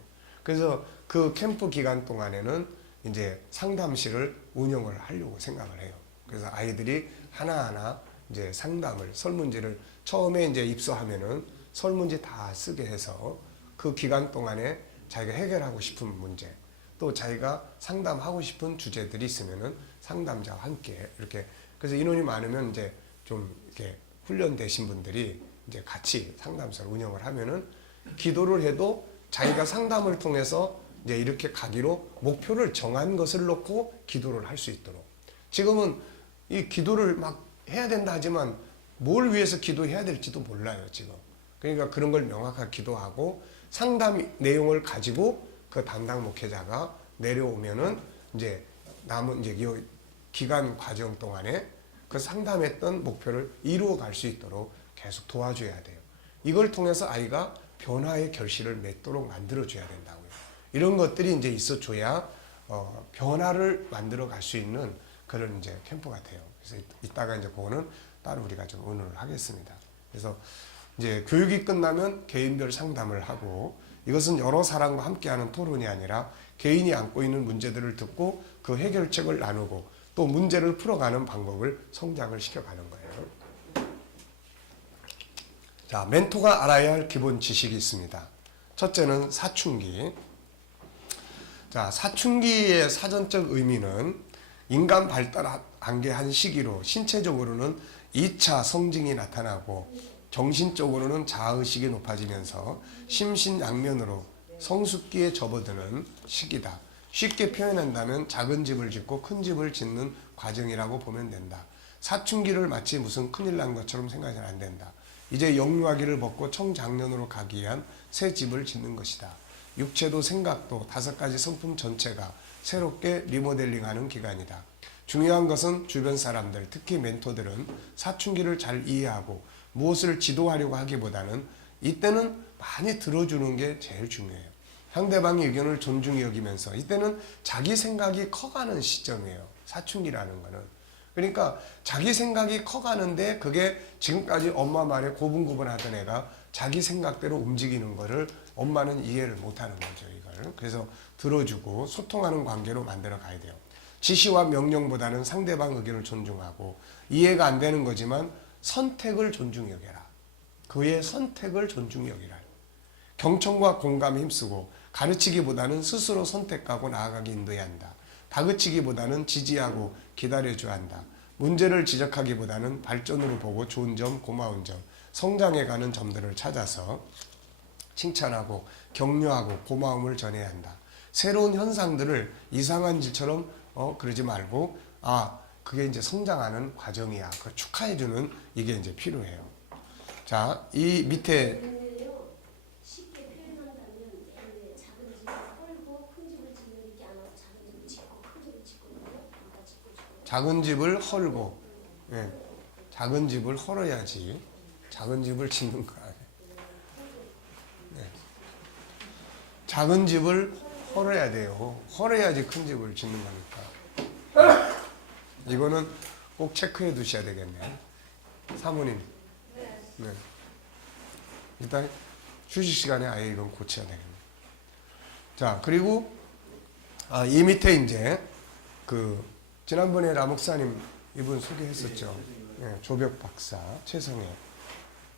그래서 그 캠프 기간 동안에는 이제 상담실을 운영을 하려고 생각을 해요. 그래서 아이들이 하나하나 이제 상담을, 설문지를 처음에 이제 입소하면은 설문지 다 쓰게 해서 그 기간 동안에 자기가 해결하고 싶은 문제, 또 자기가 상담하고 싶은 주제들이 있으면은 상담자와 함께 이렇게. 그래서 인원이 많으면 이제 좀 이렇게 훈련되신 분들이 이제 같이 상담소를 운영을 하면은 기도를 해도 자기가 상담을 통해서 이제 이렇게 가기로 목표를 정한 것을 놓고 기도를 할 수 있도록. 지금은 이 기도를 막 해야 된다 하지만 뭘 위해서 기도해야 될지도 몰라요, 지금. 그러니까 그런 걸 명확하게 기도하고 상담 내용을 가지고 그 담당 목회자가 내려오면은 이제 남은 이제 이 기간 과정 동안에 그 상담했던 목표를 이루어 갈 수 있도록 계속 도와줘야 돼요. 이걸 통해서 아이가 변화의 결실을 맺도록 만들어줘야 된다고요. 이런 것들이 이제 있어줘야 변화를 만들어 갈 수 있는 그런 이제 캠프 같아요. 그래서 이따가 이제 그거는 따로 우리가 좀 의논을 하겠습니다. 그래서 이제 교육이 끝나면 개인별 상담을 하고, 이것은 여러 사람과 함께하는 토론이 아니라 개인이 안고 있는 문제들을 듣고 그 해결책을 나누고 또 문제를 풀어가는 방법을 성장을 시켜가는 거예요. 자, 멘토가 알아야 할 기본 지식이 있습니다. 첫째는 사춘기. 자, 사춘기의 사전적 의미는 인간 발달 단계 한 시기로 신체적으로는 2차 성징이 나타나고 정신적으로는 자아의식이 높아지면서 심신양면으로 성숙기에 접어드는 시기다. 쉽게 표현한다면 작은 집을 짓고 큰 집을 짓는 과정이라고 보면 된다. 사춘기를 마치 무슨 큰일 난 것처럼 생각하면 안 된다. 이제 영유아기를 벗고 청장년으로 가기 위한 새 집을 짓는 것이다. 육체도 생각도 5가지 성품 전체가 새롭게 리모델링하는 기간이다. 중요한 것은 주변 사람들, 특히 멘토들은 사춘기를 잘 이해하고 무엇을 지도하려고 하기보다는 이때는 많이 들어주는 게 제일 중요해요. 상대방의 의견을 존중히 여기면서 이때는 자기 생각이 커가는 시점이에요. 사춘기라는 거는. 그러니까 자기 생각이 커가는데 그게 지금까지 엄마 말에 고분고분하던 애가 자기 생각대로 움직이는 거를 엄마는 이해를 못하는 거죠. 이걸. 그래서 들어주고 소통하는 관계로 만들어 가야 돼요. 지시와 명령보다는 상대방 의견을 존중하고 이해가 안 되는 거지만 선택을 존중히 여겨라. 그의 선택을 존중히 여기라. 경청과 공감에 힘쓰고 가르치기보다는 스스로 선택하고 나아가기 인도해야 한다. 다그치기보다는 지지하고 기다려줘야 한다. 문제를 지적하기보다는 발전으로 보고 좋은 점, 고마운 점, 성장해가는 점들을 찾아서 칭찬하고 격려하고 고마움을 전해야 한다. 새로운 현상들을 이상한 일처럼 그러지 말고 그게 이제 성장하는 과정이야. 그 축하해주는 이게 이제 필요해요. 자, 이 밑에 쉽게 표현한다면 작은 집을 헐고 큰 집을 짓는 게 아니라 작은 집을 짓고 큰 집을 짓고 작은 집을 헐고, 예, 작은 집을 헐어야지 작은 집을 짓는 거 아니에요. 네. 작은 집을 헐어야 돼요. 헐어야지 큰 집을 짓는 거니까. 이거는 꼭 체크해 두셔야 되겠네요. 사모님. 네. 일단 휴식 시간에 아예 이건 고쳐야 되겠네요. 자, 그리고 이 밑에 이제 지난번에 라목사님 이분 소개했었죠. 네, 조벽 박사 최성애.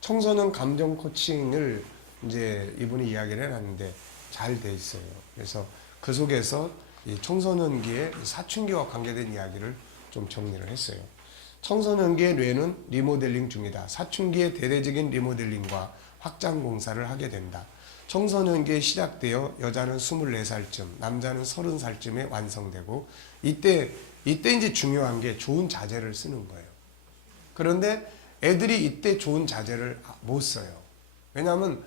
청소년 감정 코칭을 이제 이분이 이야기를 해놨는데 잘 돼 있어요. 그래서 그 속에서 이 청소년기의 사춘기와 관계된 이야기를 좀 정리를 했어요. 청소년기의 뇌는 리모델링 중이다. 사춘기의 대대적인 리모델링과 확장 공사를 하게 된다. 청소년기에 시작되어 여자는 24살쯤, 남자는 30살쯤에 완성되고 이때 이제 중요한 게 좋은 자제를 쓰는 거예요. 그런데 애들이 이때 좋은 자제를 못 써요. 왜냐하면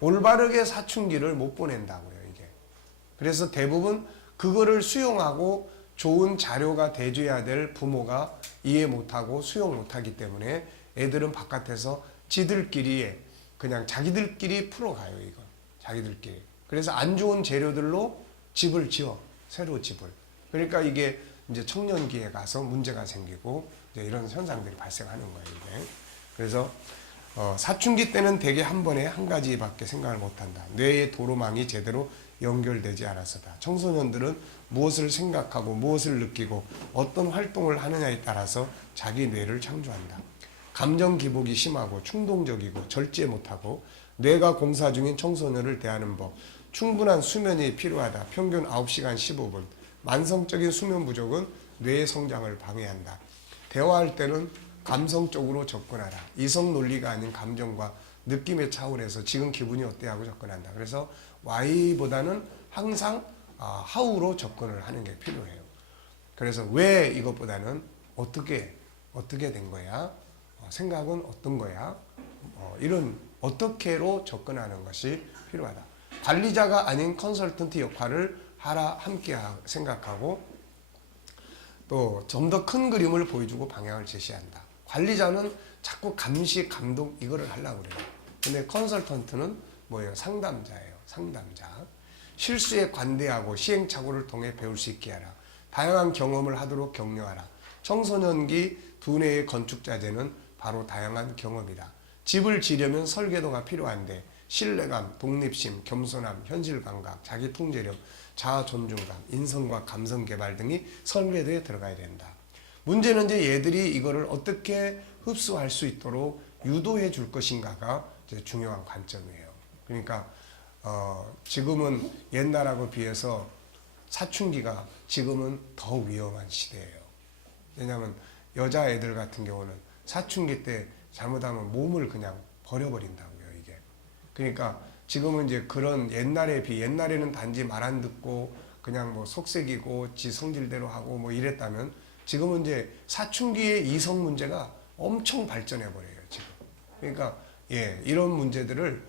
올바르게 사춘기를 못 보낸다고요, 이게. 그래서 대부분 그거를 수용하고 좋은 자료가 돼줘야 될 부모가 이해 못하고 수용 못하기 때문에 애들은 바깥에서 지들끼리 그냥 자기들끼리 풀어가요, 이거. 자기들끼리. 그래서 안 좋은 재료들로 집을 지어, 새로 집을. 그러니까 이게 이제 청년기에 가서 문제가 생기고 이제 이런 현상들이 발생하는 거예요, 이게. 그래서 사춘기 때는 대개 한 번에 한 가지밖에 생각을 못한다. 뇌의 도로망이 제대로 연결되지 않아서다. 청소년들은 무엇을 생각하고 무엇을 느끼고 어떤 활동을 하느냐에 따라서 자기 뇌를 창조한다. 감정 기복이 심하고 충동적이고 절제 못하고 뇌가 공사 중인 청소년을 대하는 법. 충분한 수면이 필요하다. 평균 9시간 15분. 만성적인 수면 부족은 뇌의 성장을 방해한다. 대화할 때는 감성적으로 접근하라. 이성 논리가 아닌 감정과 느낌의 차원에서 지금 기분이 어때 하고 접근한다. 그래서 Y보다는 항상 How로 접근을 하는 게 필요해요. 그래서 왜 이것보다는 어떻게 된 거야? 생각은 어떤 거야? 이런 어떻게로 접근하는 것이 필요하다. 관리자가 아닌 컨설턴트 역할을 하라 함께 생각하고 또 좀 더 큰 그림을 보여주고 방향을 제시한다. 관리자는 자꾸 감시, 감독 이거를 하려고 그래요. 근데 컨설턴트는 뭐예요? 상담자예요. 상담자. 실수에 관대하고 시행착오를 통해 배울 수 있게 하라. 다양한 경험을 하도록 격려하라. 청소년기 두뇌의 건축자재는 바로 다양한 경험이다. 집을 지려면 설계도가 필요한데 신뢰감, 독립심, 겸손함, 현실감각, 자기 통제력, 자아 존중감, 인성과 감성 개발 등이 설계도에 들어가야 된다. 문제는 이제 얘들이 이거를 어떻게 흡수할 수 있도록 유도해 줄 것인가가 이제 중요한 관점이에요. 그러니까 지금은 옛날하고 비해서 사춘기가 지금은 더 위험한 시대예요. 왜냐하면 여자애들 같은 경우는 사춘기 때 잘못하면 몸을 그냥 버려버린다고요, 이게. 그러니까 지금은 이제 그런 옛날에 옛날에는 단지 말 안 듣고 그냥 뭐 속색이고 지 성질대로 하고 뭐 이랬다면 지금은 이제 사춘기의 이성 문제가 엄청 발전해 버려요, 지금. 그러니까 이런 문제들을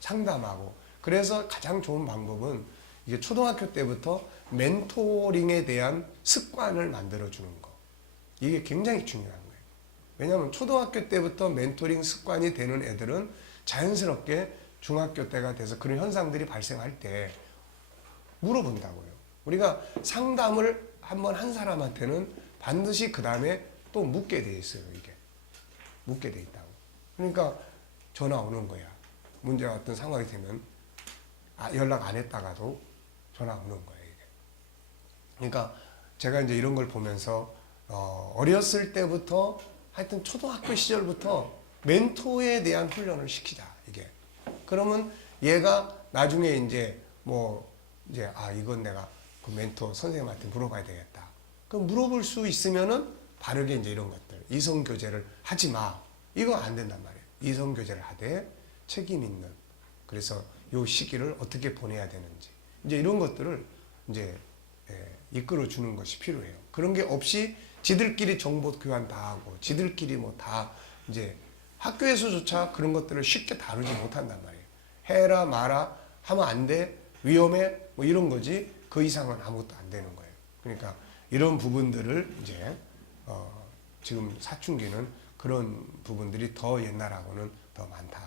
상담하고, 그래서 가장 좋은 방법은 이게 초등학교 때부터 멘토링에 대한 습관을 만들어 주는 거. 이게 굉장히 중요한 거예요. 왜냐하면 초등학교 때부터 멘토링 습관이 되는 애들은 자연스럽게 중학교 때가 돼서 그런 현상들이 발생할 때 물어본다고요. 우리가 상담을 한번 한 사람한테는 반드시 그 다음에 또 묻게 돼 있어요, 이게. 묻게 돼 있다고. 그러니까 전화 오는 거야. 문제가 어떤 상황이 되면 연락 안 했다가도 전화 오는 거예요, 이게. 그러니까 제가 이제 이런 걸 보면서 어렸을 때부터 하여튼 초등학교 시절부터 멘토에 대한 훈련을 시키자, 이게. 그러면 얘가 나중에 이제 이건 내가 그 멘토 선생님한테 물어봐야 되겠다. 그럼 물어볼 수 있으면은 바르게 이제 이런 것들, 이성 교제를 하지 마. 이거 안 된단 말이에요. 이성 교제를 하되 책임 있는. 그래서 요 시기를 어떻게 보내야 되는지. 이제 이런 것들을 이제 이끌어 주는 것이 필요해요. 그런 게 없이 지들끼리 정보 교환 다 하고 지들끼리 뭐 다 이제 학교에서조차 그런 것들을 쉽게 다루지 못한단 말이에요. 해라 마라 하면 안 돼, 위험해, 뭐 이런 거지 그 이상은 아무것도 안 되는 거예요. 그러니까 이런 부분들을 이제 지금 사춘기는 그런 부분들이 더 옛날하고는 더 많다.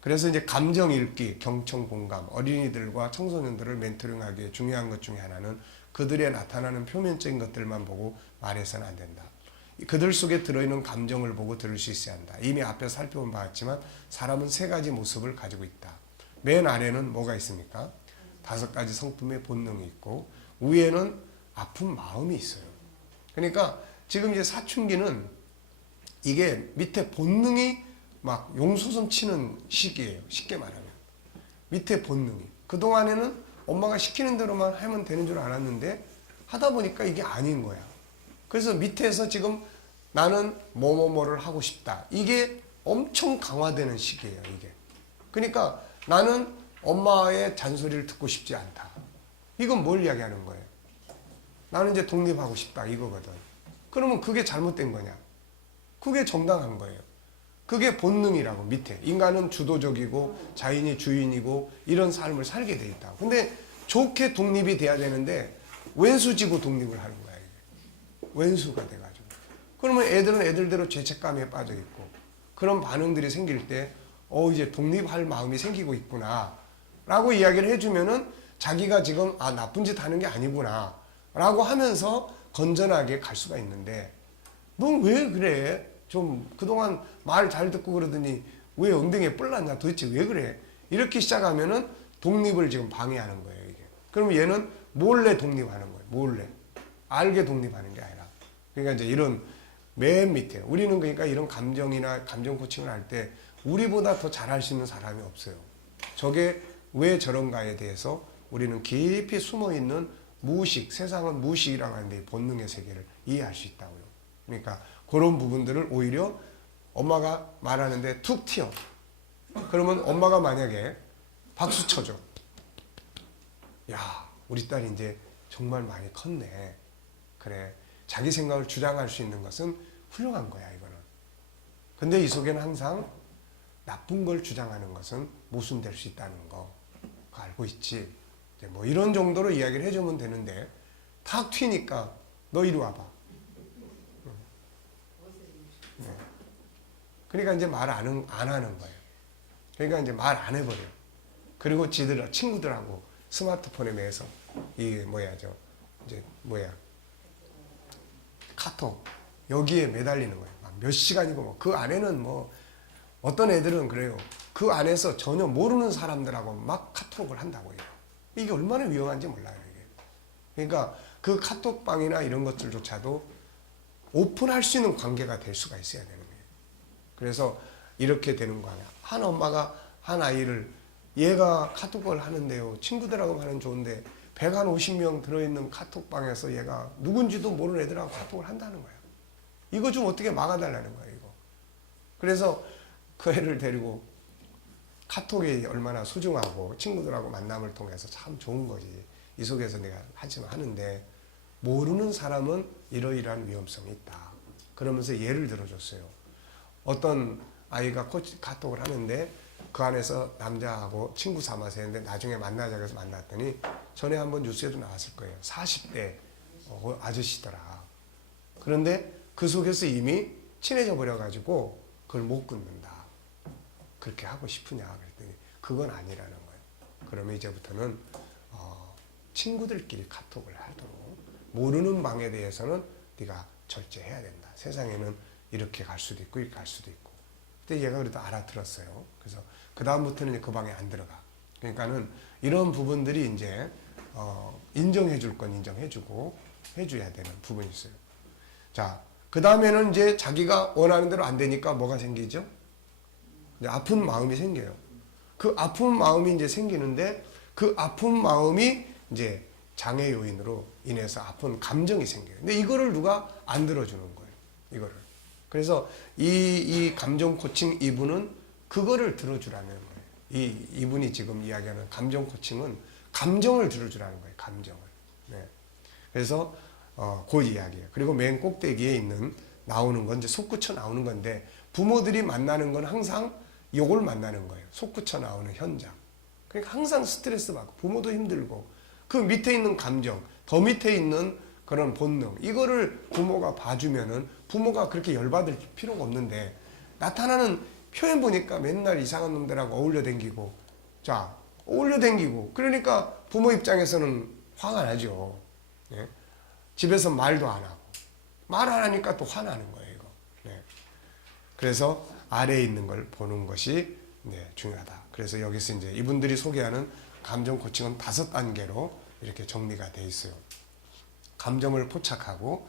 그래서 이제 감정 읽기, 경청 공감, 어린이들과 청소년들을 멘토링하기 위해 중요한 것 중에 하나는 그들의 나타나는 표면적인 것들만 보고 말해서는 안 된다. 그들 속에 들어있는 감정을 보고 들을 수 있어야 한다. 이미 앞에 살펴본 바 같지만 사람은 세 가지 모습을 가지고 있다. 맨 아래는 뭐가 있습니까? 5가지 성품의 본능이 있고 위에는 아픈 마음이 있어요. 그러니까 지금 이제 사춘기는 이게 밑에 본능이 막 용솟음 치는 시기예요. 쉽게 말하면. 밑에 본능이. 그동안에는 엄마가 시키는 대로만 하면 되는 줄 알았는데 하다 보니까 이게 아닌 거야. 그래서 밑에서 지금 나는 뭐뭐뭐를 하고 싶다. 이게 엄청 강화되는 시기예요, 이게. 그러니까 나는 엄마의 잔소리를 듣고 싶지 않다. 이건 뭘 이야기하는 거예요? 나는 이제 독립하고 싶다, 이거거든. 그러면 그게 잘못된 거냐? 그게 정당한 거예요. 그게 본능이라고, 밑에. 인간은 주도적이고 자인이 주인이고 이런 삶을 살게 돼 있다. 근데 좋게 독립이 돼야 되는데 왼수지고 독립을 하는 거야, 이게. 왼수가 돼가지고. 그러면 애들은 애들대로 죄책감에 빠져 있고 그런 반응들이 생길 때 이제 독립할 마음이 생기고 있구나 라고 이야기를 해주면은 자기가 지금 나쁜 짓 하는 게 아니구나 라고 하면서 건전하게 갈 수가 있는데 넌 왜 그래? 좀 그동안 말 잘 듣고 그러더니 왜 엉덩이에 뿔 났냐? 도대체 왜 그래? 이렇게 시작하면은 독립을 지금 방해하는 거예요, 이게. 그러면 얘는 몰래 독립하는 거예요. 몰래. 알게 독립하는 게 아니라. 그러니까 이제 이런 맨 밑에 우리는 그러니까 이런 감정이나 감정 코칭을 할 때 우리보다 더 잘할 수 있는 사람이 없어요. 저게 왜 저런가에 대해서 우리는 깊이 숨어 있는 무의식, 세상은 무의식이라고 하는데 본능의 세계를 이해할 수 있다고요. 그러니까 그런 부분들을 오히려 엄마가 말하는데 툭 튀어. 그러면 엄마가 만약에 박수 쳐줘. 야, 우리 딸이 이제 정말 많이 컸네. 그래, 자기 생각을 주장할 수 있는 것은 훌륭한 거야, 이거는. 근데 이 속에는 항상 나쁜 걸 주장하는 것은 모순될 수 있다는 거 그거 알고 있지. 이제 뭐 이런 정도로 이야기를 해주면 되는데 탁 튀니까 너 이리 와봐. 네. 그러니까 이제 말 안 하는 거예요. 그러니까 이제 말 안 해버려요. 그리고 지들 친구들하고 스마트폰에 매서 이게 카톡 여기에 매달리는 거예요. 막 몇 시간이고 뭐 그 안에는 뭐 어떤 애들은 그래요. 그 안에서 전혀 모르는 사람들하고 막 카톡을 한다고요. 이게 얼마나 위험한지 몰라요. 이게. 그러니까 그 카톡방이나 이런 것들조차도 오픈할 수 있는 관계가 될 수가 있어야 되는 거예요. 그래서 이렇게 되는 거 아니야. 한 엄마가 한 아이를 얘가 카톡을 하는데요. 친구들하고 하는 좋은데 150명 들어있는 카톡방에서 얘가 누군지도 모르는 애들하고 카톡을 한다는 거야. 이거 좀 어떻게 막아달라는 거야, 이거. 그래서 그 애를 데리고 카톡이 얼마나 소중하고 친구들하고 만남을 통해서 참 좋은 거지. 이 속에서 내가 하지만 하는데 모르는 사람은 이러이러한 위험성이 있다. 그러면서 예를 들어줬어요. 어떤 아이가 카톡을 하는데 그 안에서 남자하고 친구 삼아서 했는데 나중에 만나자고 해서 만났더니 전에 한번 뉴스에도 나왔을 거예요. 40대 아저씨더라. 그런데 그 속에서 이미 친해져 버려가지고 그걸 못 끊는다. 그렇게 하고 싶으냐 그랬더니 그건 아니라는 거예요. 그러면 이제부터는 친구들끼리 카톡을 하도록 모르는 방에 대해서는 네가 절제해야 된다. 세상에는 이렇게 갈 수도 있고 이렇게 갈 수도 있고. 근데 얘가 그래도 알아들었어요. 그래서 그 다음부터는 그 방에 안 들어가. 그러니까는 이런 부분들이 이제 인정해 줄 건 인정해 주고 해줘야 되는 부분이 있어요. 자, 그 다음에는 이제 자기가 원하는 대로 안 되니까 뭐가 생기죠? 이제 아픈 마음이 생겨요. 그 아픈 마음이 이제 생기는데 그 아픈 마음이 이제 장애 요인으로 인해서 아픈 감정이 생겨요. 근데 이거를 누가 안 들어주는 거예요. 이거를. 그래서 이 감정 코칭 이분은 그거를 들어주라는 거예요. 이분이 지금 이야기하는 감정 코칭은 감정을 들어주라는 거예요. 감정을. 네. 그래서 그 이야기예요. 그리고 맨 꼭대기에 나오는 건 이제 솟구쳐 나오는 건데 부모들이 만나는 건 항상 요걸 만나는 거예요. 솟구쳐 나오는 현장. 그러니까 항상 스트레스 받고 부모도 힘들고 그 밑에 있는 감정, 더 밑에 있는 그런 본능 이거를 부모가 봐주면은 부모가 그렇게 열받을 필요가 없는데 나타나는 표현 보니까 맨날 이상한 놈들하고 어울려 댕기고 자 어울려 댕기고 그러니까 부모 입장에서는 화가 나죠. 예? 집에서 말도 안 하고 말 안 하니까 또 화나는 거예요. 이거. 네. 그래서 아래에 있는 걸 보는 것이 중요하다. 그래서 여기서 이제 이분들이 소개하는 감정 코칭은 5단계로 이렇게 정리가 돼 있어요. 감정을 포착하고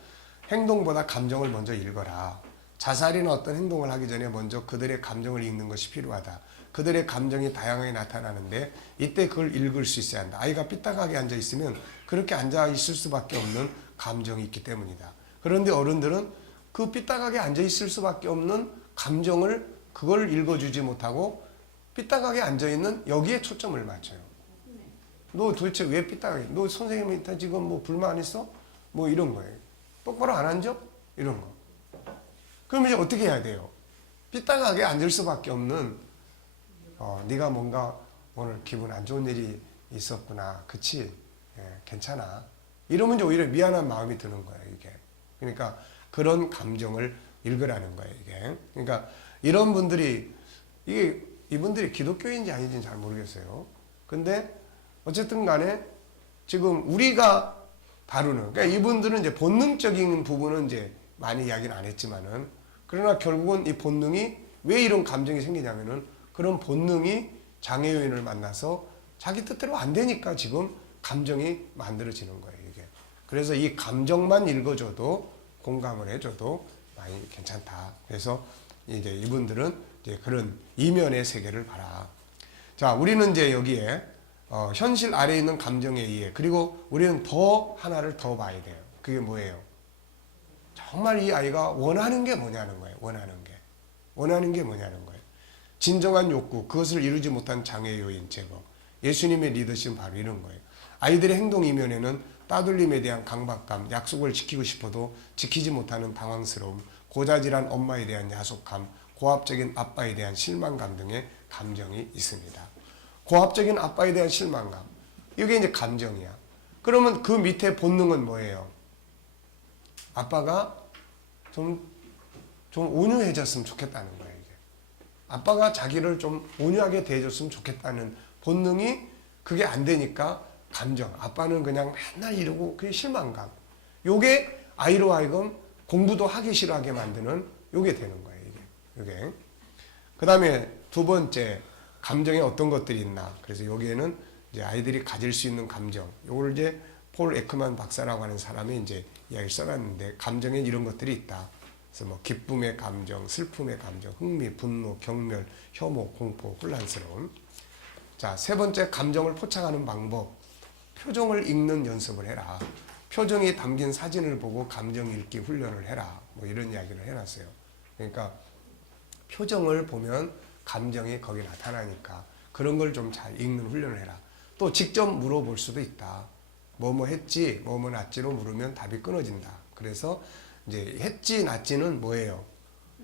행동보다 감정을 먼저 읽어라. 자살이나 어떤 행동을 하기 전에 먼저 그들의 감정을 읽는 것이 필요하다. 그들의 감정이 다양하게 나타나는데 이때 그걸 읽을 수 있어야 한다. 아이가 삐딱하게 앉아 있으면 그렇게 앉아 있을 수밖에 없는 감정이 있기 때문이다. 그런데 어른들은 그 삐딱하게 앉아 있을 수밖에 없는 감정을 그걸 읽어주지 못하고 삐딱하게 앉아 있는 여기에 초점을 맞춰요. 너 도대체 왜 삐딱하게? 너 선생님한테 지금 뭐 불만 있어? 뭐 이런 거예요. 똑바로 안 앉아? 이런 거. 그럼 이제 어떻게 해야 돼요? 삐딱하게 앉을 수밖에 없는 네가 뭔가 오늘 기분 안 좋은 일이 있었구나. 그치? 예, 괜찮아. 이러면 이제 오히려 미안한 마음이 드는 거예요. 이게. 그러니까 그런 감정을 읽으라는 거예요. 이게. 그러니까 이런 분들이 이분들이 기독교인지 아닌지는 잘 모르겠어요. 근데 어쨌든 간에 지금 우리가 다루는 그러니까 이분들은 이제 본능적인 부분은 이제 많이 이야기는 안 했지만은 그러나 결국은 이 본능이 왜 이런 감정이 생기냐면은 그런 본능이 장애 요인을 만나서 자기 뜻대로 안 되니까 지금 감정이 만들어지는 거예요, 이게. 그래서 이 감정만 읽어줘도 공감을 해줘도 많이 괜찮다. 그래서 이제 이분들은 이제 그런 이면의 세계를 봐라. 자, 우리는 이제 여기에 현실 아래에 있는 감정에 의해 그리고 우리는 더 하나를 더 봐야 돼요. 그게 뭐예요? 정말 이 아이가 원하는 게 뭐냐는 거예요. 원하는 게 뭐냐는 거예요. 진정한 욕구, 그것을 이루지 못한 장애 요인 제거. 예수님의 리더십은 바로 이런 거예요. 아이들의 행동 이면에는 따돌림에 대한 강박감, 약속을 지키고 싶어도 지키지 못하는 당황스러움, 고자질한 엄마에 대한 야속함, 고압적인 아빠에 대한 실망감 등의 감정이 있습니다. 고압적인 아빠에 대한 실망감. 이게 이제 감정이야. 그러면 그 밑에 본능은 뭐예요? 아빠가 좀 온유해졌으면 좋겠다는 거예요. 이게. 아빠가 자기를 좀 온유하게 대해줬으면 좋겠다는 본능이 그게 안 되니까 감정. 아빠는 그냥 맨날 이러고 그게 실망감. 요게 아이로 하여금 공부도 하기 싫어하게 만드는 요게 되는 거예요. 이게. 그 다음에 두 번째, 감정에 어떤 것들이 있나. 그래서 여기에는 이제 아이들이 가질 수 있는 감정. 요걸 이제 폴 에크만 박사라고 하는 사람이 이제 이야기를 써놨는데, 감정에 이런 것들이 있다. 그래서 뭐 기쁨의 감정, 슬픔의 감정, 흥미, 분노, 경멸, 혐오, 공포, 혼란스러움. 자, 세 번째, 감정을 포착하는 방법. 표정을 읽는 연습을 해라. 표정이 담긴 사진을 보고 감정 읽기 훈련을 해라. 뭐 이런 이야기를 해놨어요. 그러니까 표정을 보면 감정이 거기 나타나니까 그런 걸 좀 잘 읽는 훈련을 해라. 또 직접 물어볼 수도 있다. 뭐뭐 했지, 뭐뭐 났지로 물으면 답이 끊어진다. 그래서 이제 했지, 났지는 뭐예요?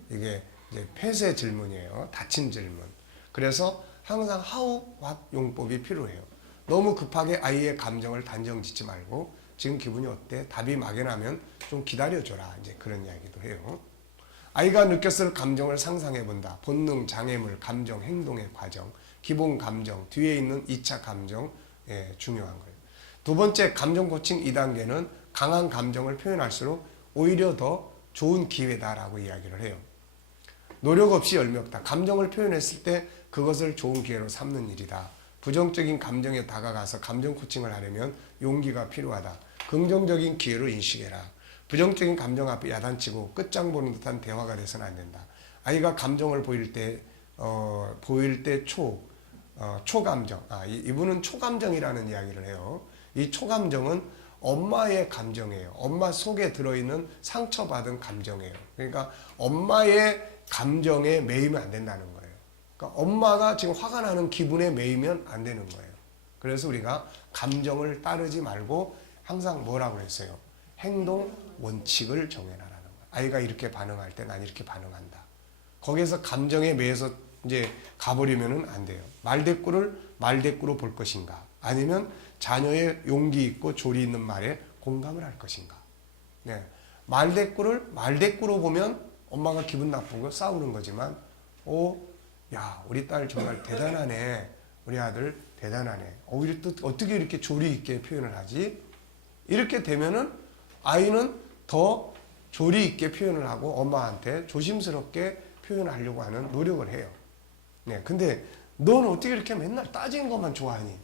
이게 이제 폐쇄 질문이에요. 닫힌 질문. 그래서 항상 how, what 용법이 필요해요. 너무 급하게 아이의 감정을 단정 짓지 말고 지금 기분이 어때? 답이 막연하면 좀 기다려줘라. 이제 그런 이야기도 해요. 아이가 느꼈을 감정을 상상해 본다. 본능, 장애물, 감정, 행동의 과정, 기본 감정, 뒤에 있는 2차 감정, 중요한 거예요. 두 번째, 감정 코칭 2단계는 강한 감정을 표현할수록 오히려 더 좋은 기회다라고 이야기를 해요. 노력 없이 열매 없다. 감정을 표현했을 때 그것을 좋은 기회로 삼는 일이다. 부정적인 감정에 다가가서 감정 코칭을 하려면 용기가 필요하다. 긍정적인 기회로 인식해라. 부정적인 감정 앞에 야단치고 끝장 보는 듯한 대화가 돼서는 안 된다. 아이가 감정을 보일 때 초감정. 이분은 초감정이라는 이야기를 해요. 이 초감정은 엄마의 감정이에요. 엄마 속에 들어있는 상처받은 감정이에요. 그러니까 엄마의 감정에 매이면 안 된다는 거예요. 그러니까 엄마가 지금 화가 나는 기분에 매이면 안 되는 거예요. 그래서 우리가 감정을 따르지 말고 항상 뭐라고 그랬어요? 행동 원칙을 정해라라는 거예요. 아이가 이렇게 반응할 때 난 이렇게 반응한다. 거기에서 감정에 매여서 이제 가버리면은 안 돼요. 말대꾸를 말대꾸로 볼 것인가? 아니면 자녀의 용기 있고 조리 있는 말에 공감을 할 것인가? 네. 말대꾸를 말대꾸로 보면 엄마가 기분 나쁘고 싸우는 거지만, 야, 우리 딸 정말 대단하네. 우리 아들 대단하네. 우리 또 어떻게 이렇게 조리 있게 표현을 하지? 이렇게 되면은 아이는 더 조리 있게 표현을 하고 엄마한테 조심스럽게 표현하려고 하는 노력을 해요. 네. 근데 넌 어떻게 이렇게 맨날 따지는 것만 좋아하니?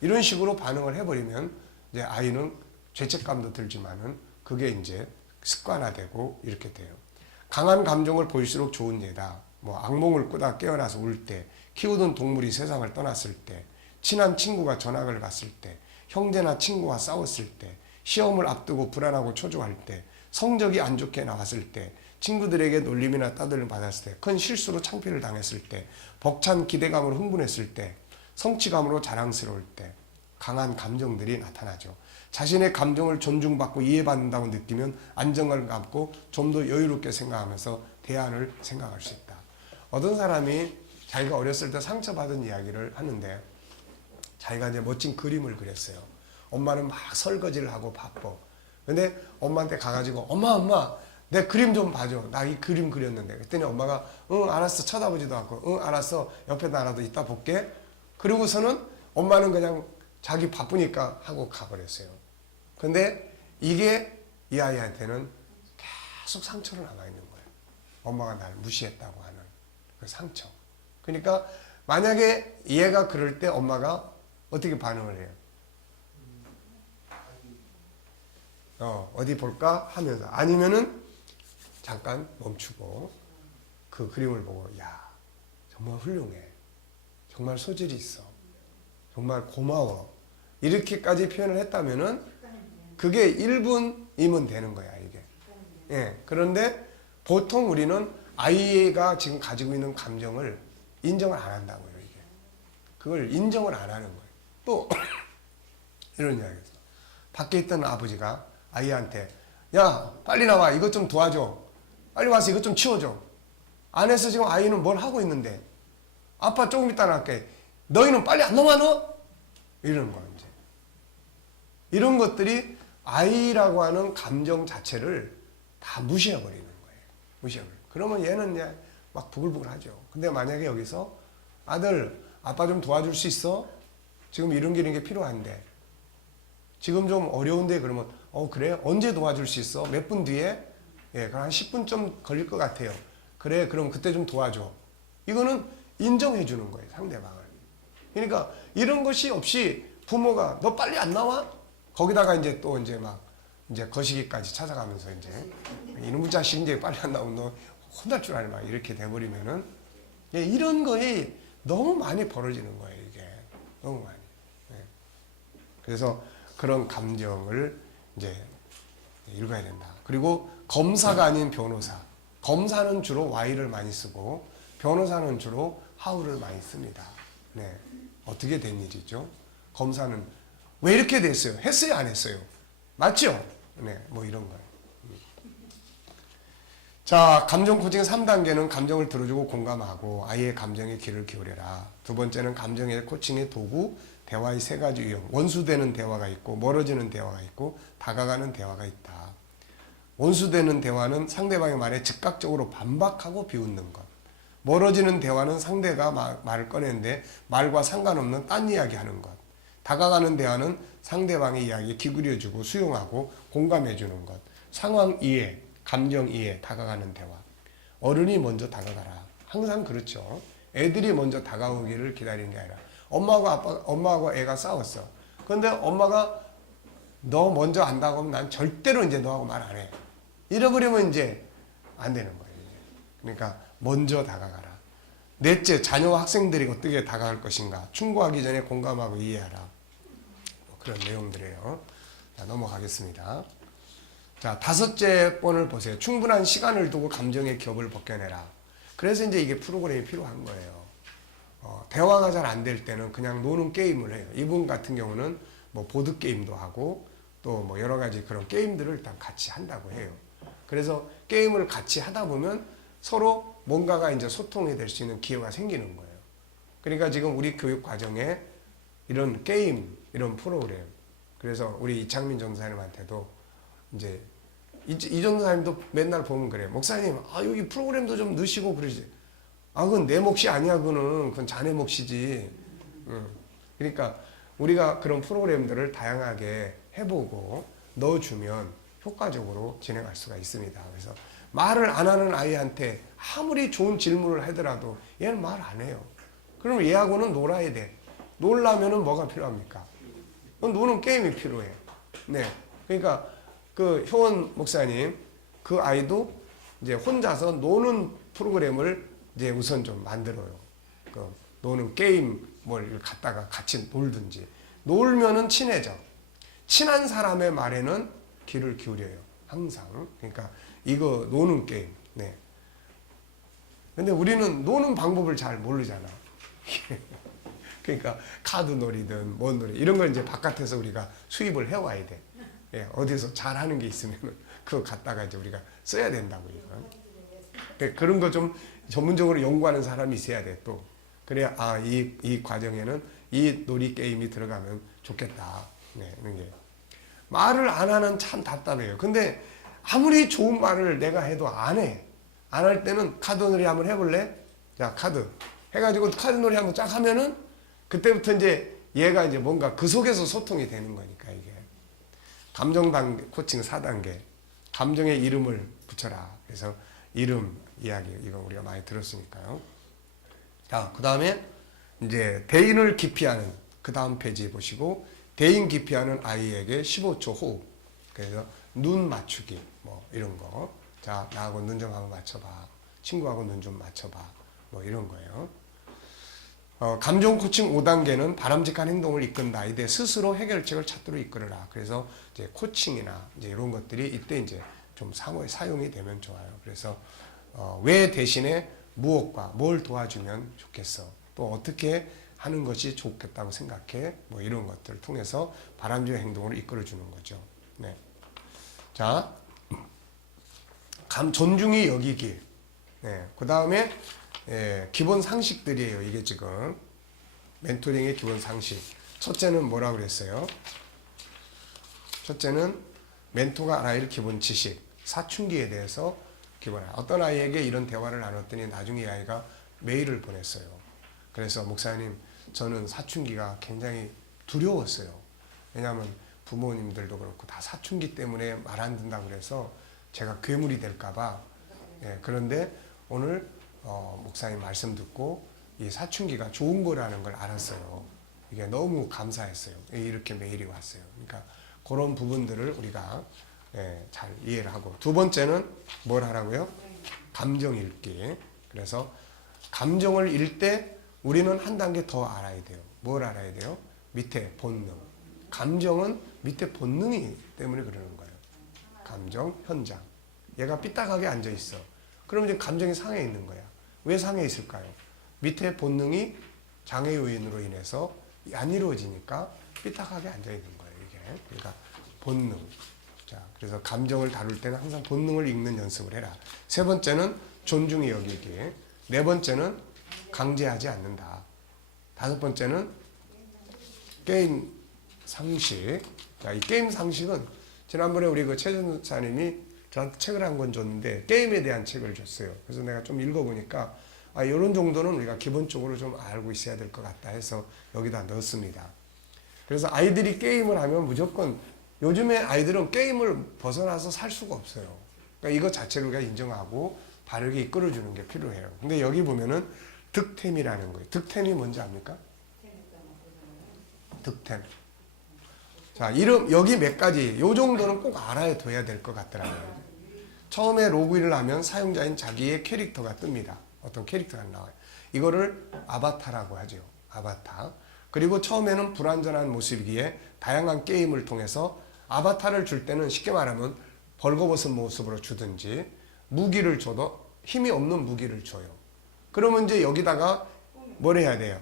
이런 식으로 반응을 해버리면 이제 아이는 죄책감도 들지만은 그게 이제 습관화되고 이렇게 돼요. 강한 감정을 보일수록 좋은 예다. 뭐 악몽을 꾸다 깨어나서 울 때, 키우던 동물이 세상을 떠났을 때, 친한 친구가 전학을 갔을 때, 형제나 친구와 싸웠을 때, 시험을 앞두고 불안하고 초조할 때, 성적이 안 좋게 나왔을 때, 친구들에게 놀림이나 따돌림 받았을 때, 큰 실수로 창피를 당했을 때, 벅찬 기대감으로 흥분했을 때, 성취감으로 자랑스러울 때 강한 감정들이 나타나죠. 자신의 감정을 존중받고 이해받는다고 느끼면 안정감을 갖고 좀 더 여유롭게 생각하면서 대안을 생각할 수 있다. 어떤 사람이 자기가 어렸을 때 상처받은 이야기를 하는데 자기가 이제 멋진 그림을 그렸어요. 엄마는 막 설거지를 하고 바빠. 근데 엄마한테 가가지고 엄마 내 그림 좀 봐줘. 나 이 그림 그렸는데. 그랬더니 엄마가 응 알았어. 쳐다보지도 않고 응 알았어. 옆에 나라도 이따 볼게. 그리고서는 엄마는 그냥 자기 바쁘니까 하고 가버렸어요. 근데 이게 이 아이한테는 계속 상처로 남아있는 거예요. 엄마가 날 무시했다고 하는 그 상처. 그러니까 만약에 얘가 그럴 때 엄마가 어떻게 반응을 해요? 어디 볼까 하면서, 아니면은 잠깐 멈추고 그 그림을 보고 야 정말 훌륭해. 정말 소질이 있어. 정말 고마워. 이렇게까지 표현을 했다면은 그게 1분이면 되는 거야, 이게. 예. 그런데 보통 우리는 아이가 지금 가지고 있는 감정을 인정을 안 한다고요, 이게. 그걸 인정을 안 하는 거예요. 또, 이런 이야기였어. 밖에 있던 아버지가 아이한테, 야, 빨리 나와. 이것 좀 도와줘. 빨리 와서 이것 좀 치워줘. 안에서 지금 아이는 뭘 하고 있는데, 아빠 조금 이따 나갈게. 너희는 빨리 안 넘어와, 너? 이러는 거야, 이제. 이런 것들이 아이라고 하는 감정 자체를 다 무시해버리는 거예요. 무시해버리는. 그러면 얘는 그냥 막 부글부글 하죠. 근데 만약에 여기서 아들, 아빠 좀 도와줄 수 있어? 지금 이런 게 필요한데. 지금 좀 어려운데 그러면, 그래? 언제 도와줄 수 있어? 몇 분 뒤에? 예, 그럼 한 10분 좀 걸릴 것 같아요. 그래, 그럼 그때 좀 도와줘. 이거는 인정해 주는 거예요, 상대방을. 그러니까 이런 것이 없이 부모가 너 빨리 안 나와? 거기다가 이제 또 이제 막 이제 거시기까지 찾아가면서 이제 이놈의 자식 이제 빨리 안 나오면 너 혼날 줄 알아 막 이렇게 돼버리면은 예, 이런 거에 너무 많이 벌어지는 거예요, 이게. 너무 많이. 예. 그래서 그런 감정을 이제 읽어야 된다. 그리고 검사가 아닌 변호사. 검사는 주로 Y를 많이 쓰고 변호사는 주로 how를 많이 씁니다. 네. 어떻게 된 일이죠? 검사는 왜 이렇게 됐어요? 했어요? 안 했어요? 맞죠? 네. 뭐 이런 거예요. 자, 감정 코칭 3단계는 감정을 들어주고 공감하고 아이의 감정에 귀를 기울여라. 두 번째는 감정의 코칭의 도구, 대화의 세 가지 유형. 원수되는 대화가 있고 멀어지는 대화가 있고 다가가는 대화가 있다. 원수되는 대화는 상대방의 말에 즉각적으로 반박하고 비웃는 것. 멀어지는 대화는 상대가 말을 꺼내는데 말과 상관없는 딴 이야기 하는 것. 다가가는 대화는 상대방의 이야기에 귀 기울여주고 수용하고 공감해주는 것. 상황 이해, 감정 이해, 다가가는 대화. 어른이 먼저 다가가라. 항상 그렇죠. 애들이 먼저 다가오기를 기다리는 게 아니라 엄마하고 애가 싸웠어. 그런데 엄마가 너 먼저 안다고 하면 난 절대로 이제 너하고 말 안 해. 잃어버리면 이제 안 되는 거예요. 그러니까 먼저 다가가라. 넷째, 자녀와 학생들이 어떻게 다가갈 것인가. 충고하기 전에 공감하고 이해하라. 뭐 그런 내용들이에요. 자, 넘어가겠습니다. 자, 다섯째 번을 보세요. 충분한 시간을 두고 감정의 겹을 벗겨내라. 그래서 이제 이게 프로그램이 필요한 거예요. 대화가 잘 안 될 때는 그냥 노는 게임을 해요. 이분 같은 경우는 뭐 보드게임도 하고 또 뭐 여러 가지 그런 게임들을 일단 같이 한다고 해요. 그래서 게임을 같이 하다 보면 서로 뭔가가 이제 소통이 될 수 있는 기회가 생기는 거예요. 그러니까 지금 우리 교육 과정에 이런 게임, 이런 프로그램. 그래서 우리 이창민 전도사님한테도 이제 이 전도사님도 맨날 보면 그래요. 목사님, 여기 프로그램도 좀 넣으시고 그러지. 그건 내 몫이 아니야. 그건 자네 몫이지. 그러니까 우리가 그런 프로그램들을 다양하게 해보고 넣어주면 효과적으로 진행할 수가 있습니다. 그래서 말을 안 하는 아이한테 아무리 좋은 질문을 하더라도 얘는 말 안 해요. 그럼 얘하고는 놀아야 돼. 놀려면은 뭐가 필요합니까? 노는 게임이 필요해. 네. 그러니까 그 효원 목사님 그 아이도 이제 혼자서 노는 프로그램을 이제 우선 좀 만들어요. 그 노는 게임 뭘 갖다가 같이 놀든지. 놀면은 친해져. 친한 사람의 말에는 귀를 기울여요. 항상. 그러니까 이거 노는 게임. 네. 근데 우리는 노는 방법을 잘 모르잖아. 그러니까 카드 놀이든 뭔 놀이 이런 걸 이제 바깥에서 우리가 수입을 해와야 돼. 예, 어디서 잘하는 게 있으면 그거 갖다가 이제 우리가 써야 된다고 이거. 그런 거 좀 전문적으로 연구하는 사람이 있어야 돼 또. 그래야 이 과정에는 이 놀이 게임이 들어가면 좋겠다. 네, 이런 게. 말을 안 하는 참 답답해요. 근데 아무리 좋은 말을 내가 해도 안 해. 안 할 때는 카드 놀이 한번 해볼래? 자, 카드. 해가지고 카드 놀이 한번 쫙 하면은 그때부터 이제 얘가 이제 뭔가 그 속에서 소통이 되는 거니까 이게. 감정 단계, 코칭 4단계. 감정의 이름을 붙여라. 그래서 이름 이야기, 이거 우리가 많이 들었으니까요. 자, 그 다음에 이제 대인을 기피하는 그 다음 페이지 보시고 대인 기피하는 아이에게 15초 호흡. 그래서 눈 맞추기 뭐 이런 거. 자, 나하고 눈 좀 한번 맞춰봐. 친구하고 눈 좀 맞춰봐. 뭐 이런 거예요. 감정 코칭 5단계는 바람직한 행동을 이끈다. 아이들 스스로 해결책을 찾도록 이끌어라. 그래서 이제 코칭이나 이제 이런 것들이 이때 이제 좀 사용이 되면 좋아요. 그래서 왜 대신에 무엇과 뭘 도와주면 좋겠어. 또 어떻게 하는 것이 좋겠다고 생각해. 뭐 이런 것들을 통해서 바람직한 행동으로 이끌어주는 거죠. 네. 자, 존중이 여기기. 네. 그 다음에 기본 상식들이에요. 이게 지금 멘토링의 기본 상식. 첫째는 뭐라고 그랬어요? 첫째는 멘토가 알아야 할 기본 지식. 사춘기에 대해서 기본. 어떤 아이에게 이런 대화를 나눴더니 나중에 이 아이가 메일을 보냈어요. 그래서 목사님, 저는 사춘기가 굉장히 두려웠어요. 왜냐하면 부모님들도 그렇고 다 사춘기 때문에 말 안 듣는다고 그래서 제가 괴물이 될까봐. 예, 그런데 오늘 목사님 말씀 듣고 이 사춘기가 좋은 거라는 걸 알았어요. 이게 너무 감사했어요. 이렇게 메일이 왔어요. 그러니까 그런 부분들을 우리가 잘 이해를 하고, 두 번째는 뭘 하라고요? 감정 읽기. 그래서 감정을 읽 때 우리는 한 단계 더 알아야 돼요. 뭘 알아야 돼요? 밑에 본능. 감정은 밑에 본능이 때문에 그러는 거예요. 감정, 현장. 얘가 삐딱하게 앉아 있어. 그럼 이제 감정이 상해 있는 거야. 왜 상해 있을까요? 밑에 본능이 장애 요인으로 인해서 안 이루어지니까 삐딱하게 앉아 있는 거예요. 이게. 그러니까 본능. 자, 그래서 감정을 다룰 때는 항상 본능을 읽는 연습을 해라. 세 번째는 존중히 여기기. 네 번째는 강제하지 않는다. 다섯 번째는 게임 상식. 자, 이 게임 상식은 지난번에 우리 그 최전사님이 저한테 책을 한 권 줬는데 게임에 대한 책을 줬어요. 그래서 내가 좀 읽어보니까 이런 정도는 우리가 기본적으로 좀 알고 있어야 될 것 같다 해서 여기다 넣었습니다. 그래서 아이들이 게임을 하면 무조건, 요즘에 아이들은 게임을 벗어나서 살 수가 없어요. 그러니까 이것 자체를 우리가 인정하고 바르게 이끌어주는 게 필요해요. 근데 여기 보면은 득템이라는 거예요. 득템이 뭔지 압니까? 득템. 자, 이름, 여기 몇 가지, 요 정도는 꼭 알아야 둬야 될 것 같더라고요. 처음에 로그인을 하면 사용자인 자기의 캐릭터가 뜹니다. 어떤 캐릭터가 나와요. 이거를 아바타라고 하죠. 아바타. 그리고 처음에는 불완전한 모습이기에 다양한 게임을 통해서 아바타를 줄 때는 쉽게 말하면 벌거벗은 모습으로 주든지 무기를 줘도 힘이 없는 무기를 줘요. 그러면 이제 여기다가 뭘 해야 돼요?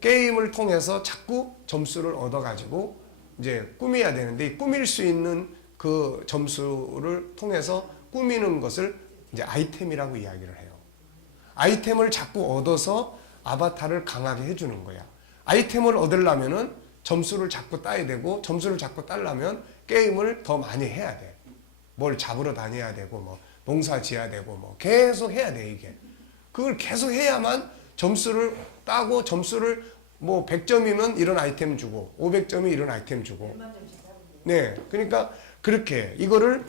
게임을 통해서 자꾸 점수를 얻어가지고 이제 꾸며야 되는데, 이 꾸밀 수 있는 그 점수를 통해서 꾸미는 것을 이제 아이템이라고 이야기를 해요. 아이템을 자꾸 얻어서 아바타를 강하게 해주는 거야. 아이템을 얻으려면은 점수를 자꾸 따야 되고, 점수를 자꾸 따려면 게임을 더 많이 해야 돼. 뭘 잡으러 다녀야 되고, 뭐 농사 지어야 되고, 뭐 계속 해야 돼, 이게. 그걸 계속 해야만 점수를 따고, 점수를 뭐 100점이면 이런 아이템 주고 500점이 이런 아이템 주고. 네, 그러니까 그렇게 이거를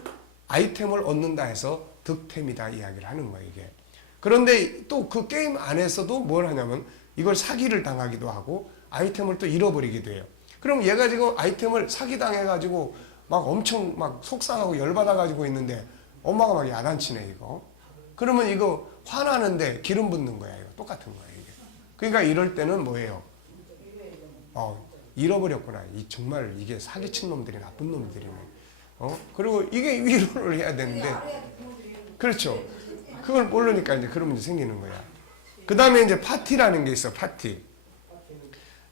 아이템을 얻는다 해서 득템이다 이야기를 하는 거예요, 이게. 그런데 또 그 게임 안에서도 뭘 하냐면 이걸 사기를 당하기도 하고 아이템을 또 잃어버리기도 해요. 그럼 얘가 지금 아이템을 사기당해가지고 막 엄청 막 속상하고 열받아가지고 있는데 엄마가 막 야단치네, 이거. 그러면 이거 화나는데 기름 붓는 거야, 이거. 똑같은 거예요, 이게. 그러니까 이럴 때는 뭐예요? 잃어버렸구나. 정말 이게 사기친 놈들이 나쁜 놈들이네. 그리고 이게 위로를 해야 되는데, 그렇죠. 그걸 모르니까 이제 그런 문제 생기는 거야. 그 다음에 이제 파티라는 게 있어, 파티.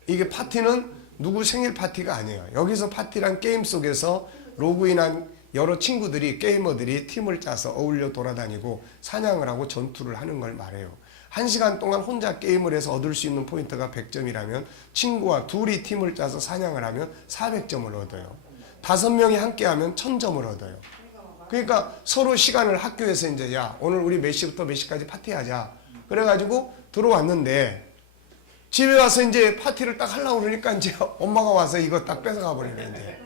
이게 파티는 누구 생일 파티가 아니에요. 여기서 파티란 게임 속에서 로그인한 여러 친구들이, 게이머들이 팀을 짜서 어울려 돌아다니고 사냥을 하고 전투를 하는 걸 말해요. 1시간 동안 혼자 게임을 해서 얻을 수 있는 포인트가 100점이라면 친구와 둘이 팀을 짜서 사냥을 하면 400점을 얻어요. 5명이 함께 하면 1000점을 얻어요. 그러니까 서로 시간을 학교에서 이제, 야, 오늘 우리 몇 시부터 몇 시까지 파티하자. 그래가지고 들어왔는데 집에 와서 이제 파티를 딱 하려고 그러니까 이제 엄마가 와서 이거 딱 뺏어가 버리네, 이제.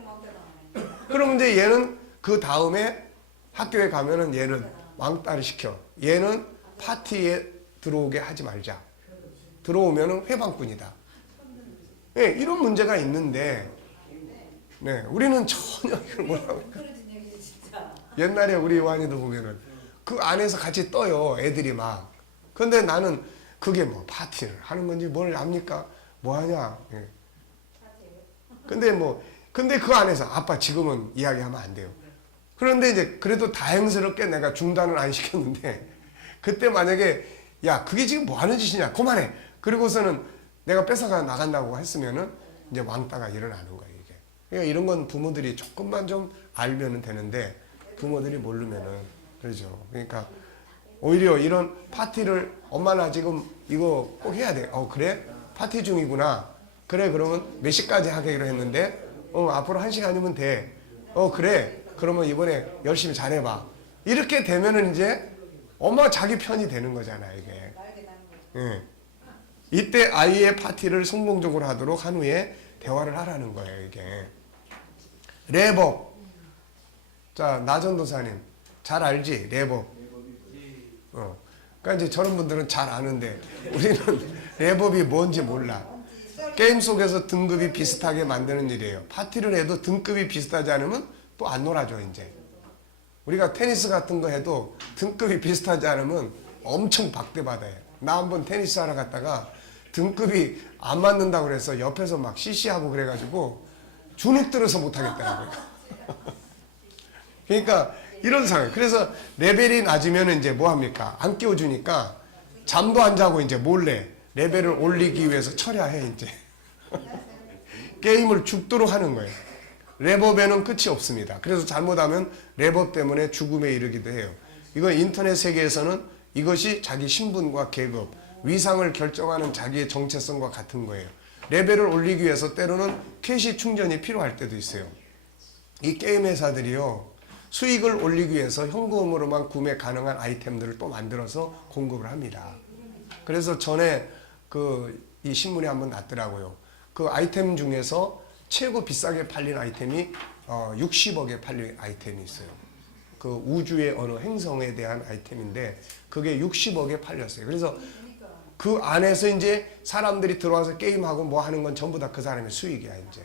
그러면 이제 얘는 그 다음에 학교에 가면은 얘는 왕따를 시켜. 얘는 파티에 들어오게 하지 말자. 들어오면은 회방꾼이다. 네, 이런 문제가 있는데, 네, 우리는 전혀 이걸 뭐라고. 옛날에 우리 요한이도 보면은 그 안에서 같이 떠요, 애들이 막. 근데 나는 그게 뭐 파티를 하는 건지 뭘 압니까? 뭐 하냐. 예. 근데 그 안에서 아빠 지금은 이야기하면 안 돼요. 그런데 이제 그래도 다행스럽게 내가 중단을 안 시켰는데, 그때 만약에 야, 그게 지금 뭐 하는 짓이냐, 그만해. 그리고서는 내가 뺏어가 나간다고 했으면은 이제 왕따가 일어나는 거예요, 이게. 그러니까 이런 건 부모들이 조금만 좀 알면은 되는데, 부모들이 모르면은, 그러죠. 그러니까 오히려 이런 파티를, 엄마 나 지금 이거 꼭 해야 돼. 그래? 파티 중이구나. 그래, 그러면 몇 시까지 하기로 했는데, 앞으로 1시간이면 돼. 그래. 그러면 이번에 열심히 잘해봐. 이렇게 되면은 이제 엄마가 자기 편이 되는 거잖아요, 이게. 예. 이때 아이의 파티를 성공적으로 하도록 한 후에 대화를 하라는 거예요, 이게. 랩업. 자, 나전도사님. 잘 알지? 랩업. 그러니까 이제 저런 분들은 잘 아는데 우리는 랩업이 뭔지 몰라. 게임 속에서 등급이 비슷하게 만드는 일이에요. 파티를 해도 등급이 비슷하지 않으면 또 안 놀아줘 이제. 우리가 테니스 같은 거 해도 등급이 비슷하지 않으면 엄청 박대받아요. 나 한번 테니스 하러 갔다가 등급이 안 맞는다고 그래서 옆에서 막 CC하고 그래가지고 주눅 들어서 못하겠더라고요. 그러니까 이런 상황. 그래서 레벨이 낮으면 이제 뭐 합니까? 안 끼워주니까 잠도 안 자고 이제 몰래 레벨을 올리기 위해서 철야해 이제. 게임을 죽도록 하는 거예요. 랩업에는 끝이 없습니다. 그래서 잘못하면 랩업 때문에 죽음에 이르기도 해요. 이건 인터넷 세계에서는 이것이 자기 신분과 계급, 위상을 결정하는 자기의 정체성과 같은 거예요. 레벨을 올리기 위해서 때로는 캐시 충전이 필요할 때도 있어요. 이 게임 회사들이요, 수익을 올리기 위해서 현금으로만 구매 가능한 아이템들을 또 만들어서 공급을 합니다. 그래서 전에 이 신문에 한번 났더라고요. 그 아이템 중에서 최고 비싸게 팔린 아이템이 60억에 팔린 아이템이 있어요. 그 우주의 어느 행성에 대한 아이템인데 그게 60억에 팔렸어요. 그래서 그 안에서 이제 사람들이 들어와서 게임하고 뭐 하는 건 전부 다 그 사람의 수익이야 이제.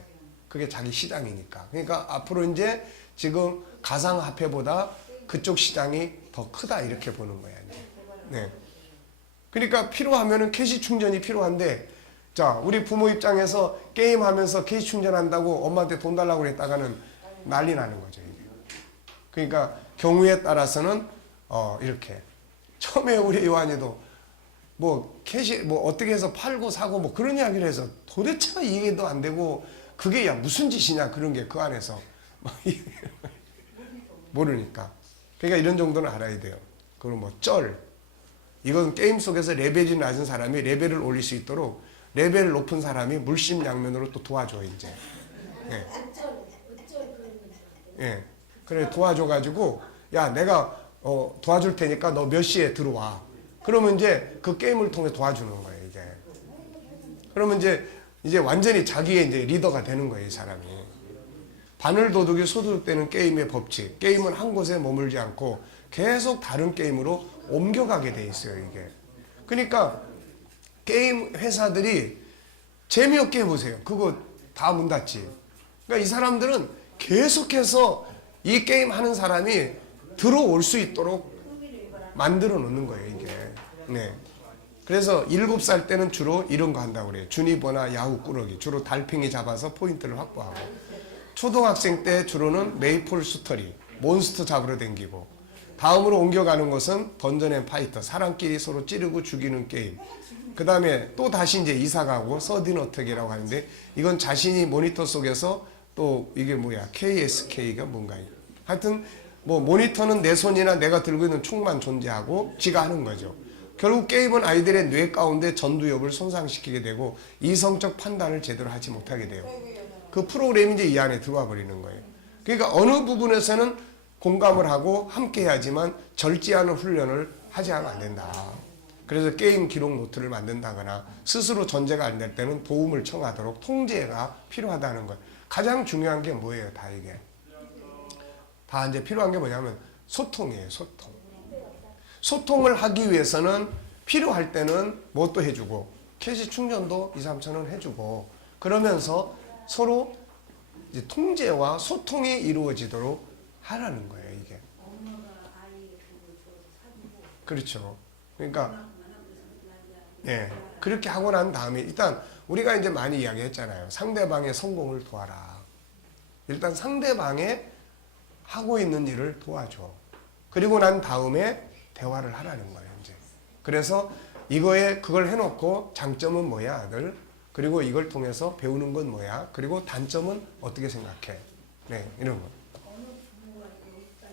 그게 자기 시장이니까. 그러니까 앞으로 이제 지금 가상화폐보다 그쪽 시장이 더 크다 이렇게 보는 거야 이제. 네. 그러니까 필요하면은 캐시 충전이 필요한데, 자, 우리 부모 입장에서 게임하면서 캐시 충전한다고 엄마한테 돈 달라고 그랬다가는 난리 나는 거죠. 이게. 그러니까 경우에 따라서는 이렇게 처음에 우리 요한이도 뭐 캐시 뭐 어떻게 해서 팔고 사고 뭐 그런 이야기를 해서 도대체가 이해도 안 되고 그게 야 무슨 짓이냐 그런 게 그 안에서 모르니까. 그러니까 이런 정도는 알아야 돼요. 그리고 뭐 이건 게임 속에서 레벨이 낮은 사람이 레벨을 올릴 수 있도록 레벨 높은 사람이 물심양면으로 또 도와줘 이제. 예. 예. 그래 도와줘가지고 야 내가 도와줄 테니까 너 몇 시에 들어와. 그러면 이제 그 게임을 통해 도와주는 거예요 이제. 그러면 이제 완전히 자기의 이제 리더가 되는 거예요 이 사람이. 바늘도둑이 소도둑되는 게임의 법칙. 게임은 한 곳에 머물지 않고 계속 다른 게임으로 옮겨가게 돼 있어요 이게. 그러니까 게임 회사들이 재미없게 해보세요. 그거 다 문 닫지. 그러니까 이 사람들은 계속해서 이 게임 하는 사람이 들어올 수 있도록 만들어 놓는 거예요 이게. 네. 그래서 7살 때는 주로 이런 거 한다고 그래요. 주니버나 야후 꾸러기. 주로 달팽이 잡아서 포인트를 확보하고. 초등학생 때 주로는 메이플 스토리. 몬스터 잡으러 댕기고. 다음으로 옮겨가는 것은 던전 앤 파이터. 사람끼리 서로 찌르고 죽이는 게임. 그 다음에 또 다시 이제 이사가고 서든 어택이라고 하는데 이건 자신이 모니터 속에서 또 이게 뭐야 KSK가 뭔가요. 하여튼 뭐 모니터는 내 손이나 내가 들고 있는 총만 존재하고 지가 하는 거죠. 결국 게임은 아이들의 뇌 가운데 전두엽을 손상시키게 되고 이성적 판단을 제대로 하지 못하게 돼요. 그 프로그램이 이제 이 안에 들어와 버리는 거예요. 그러니까 어느 부분에서는 공감을 하고 함께 해야지만 절제하는 훈련을 하지 않으면 안 된다. 그래서 게임 기록 노트를 만든다거나 스스로 전제가 안 될 때는 도움을 청하도록 통제가 필요하다는 것. 가장 중요한 게 뭐예요? 다 이게. 다 이제 필요한 게 뭐냐면 소통이에요. 소통. 소통을 하기 위해서는 필요할 때는 뭣도 해주고 캐시 충전도 2, 3천 원 해주고 그러면서 서로 이제 통제와 소통이 이루어지도록 하라는 거예요. 이게. 그렇죠. 그러니까 예, 그렇게 하고 난 다음에 일단 우리가 이제 많이 이야기했잖아요. 상대방의 성공을 도와라. 일단 상대방의 하고 있는 일을 도와줘. 그리고 난 다음에 대화를 하라는 거예요. 이제. 그래서 그걸 해놓고 장점은 뭐야, 아들? 그리고 이걸 통해서 배우는 건 뭐야? 그리고 단점은 어떻게 생각해? 네, 이런 거.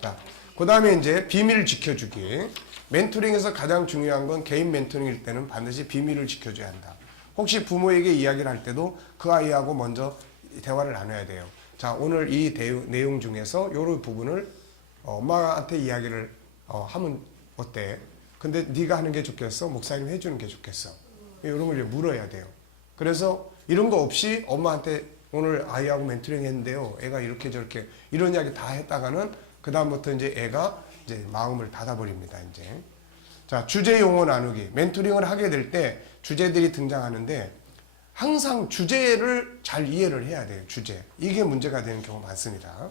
자, 그 다음에 이제 비밀 지켜주기. 멘토링에서 가장 중요한 건 개인 멘토링일 때는 반드시 비밀을 지켜줘야 한다. 혹시 부모에게 이야기를 할 때도 그 아이하고 먼저 대화를 나눠야 돼요. 자, 오늘 이 내용 중에서 이런 부분을 엄마한테 이야기를 하면 어때? 근데 네가 하는 게 좋겠어? 목사님 해주는 게 좋겠어? 이런 걸 물어야 돼요. 그래서 이런 거 없이 엄마한테 오늘 아이하고 멘토링 했는데요. 애가 이렇게 저렇게 이런 이야기 다 했다가는 그 다음부터 이제 애가 이제 마음을 닫아버립니다. 이제 자, 주제 용어 나누기. 멘토링을 하게 될 때 주제들이 등장하는데 항상 주제를 잘 이해를 해야 돼요. 주제. 이게 문제가 되는 경우가 많습니다.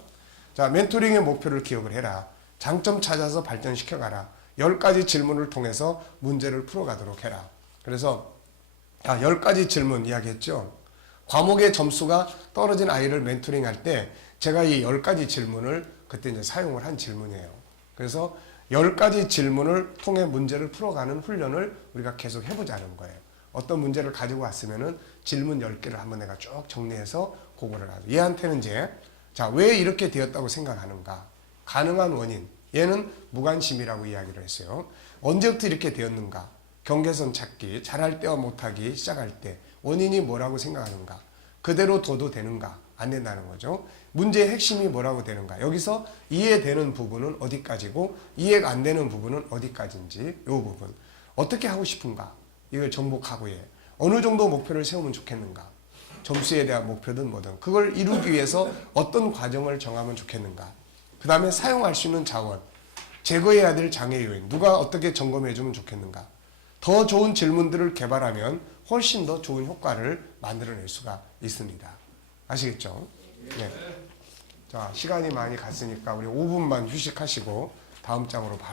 자, 멘토링의 목표를 기억을 해라. 장점 찾아서 발전시켜가라. 10가지 질문을 통해서 문제를 풀어가도록 해라. 그래서 10가지 질문 이야기했죠. 과목의 점수가 떨어진 아이를 멘토링할 때 제가 이 10가지 질문을 그때 이제 사용을 한 질문이에요. 그래서 10가지 질문을 통해 문제를 풀어가는 훈련을 우리가 계속 해보자는 거예요. 어떤 문제를 가지고 왔으면은 질문 10개를 한번 내가 쭉 정리해서 그거를 하죠. 얘한테는 이제 자, 왜 이렇게 되었다고 생각하는가? 가능한 원인. 얘는 무관심이라고 이야기를 했어요. 언제부터 이렇게 되었는가? 경계선 찾기, 잘할 때와 못하기 시작할 때 원인이 뭐라고 생각하는가? 그대로 둬도 되는가? 안 된다는 거죠. 문제의 핵심이 뭐라고 되는가? 여기서 이해되는 부분은 어디까지고 이해가 안 되는 부분은 어디까지인지 이 부분. 어떻게 하고 싶은가? 이걸 정복하고 어느 정도 목표를 세우면 좋겠는가? 점수에 대한 목표든 뭐든 그걸 이루기 위해서 어떤 과정을 정하면 좋겠는가? 그 다음에 사용할 수 있는 자원, 제거해야 될 장애 요인, 누가 어떻게 점검해 주면 좋겠는가? 더 좋은 질문들을 개발하면 훨씬 더 좋은 효과를 만들어낼 수가 있습니다. 아시겠죠? 네. 자, 시간이 많이 갔으니까 우리 5분만 휴식하시고 다음 장으로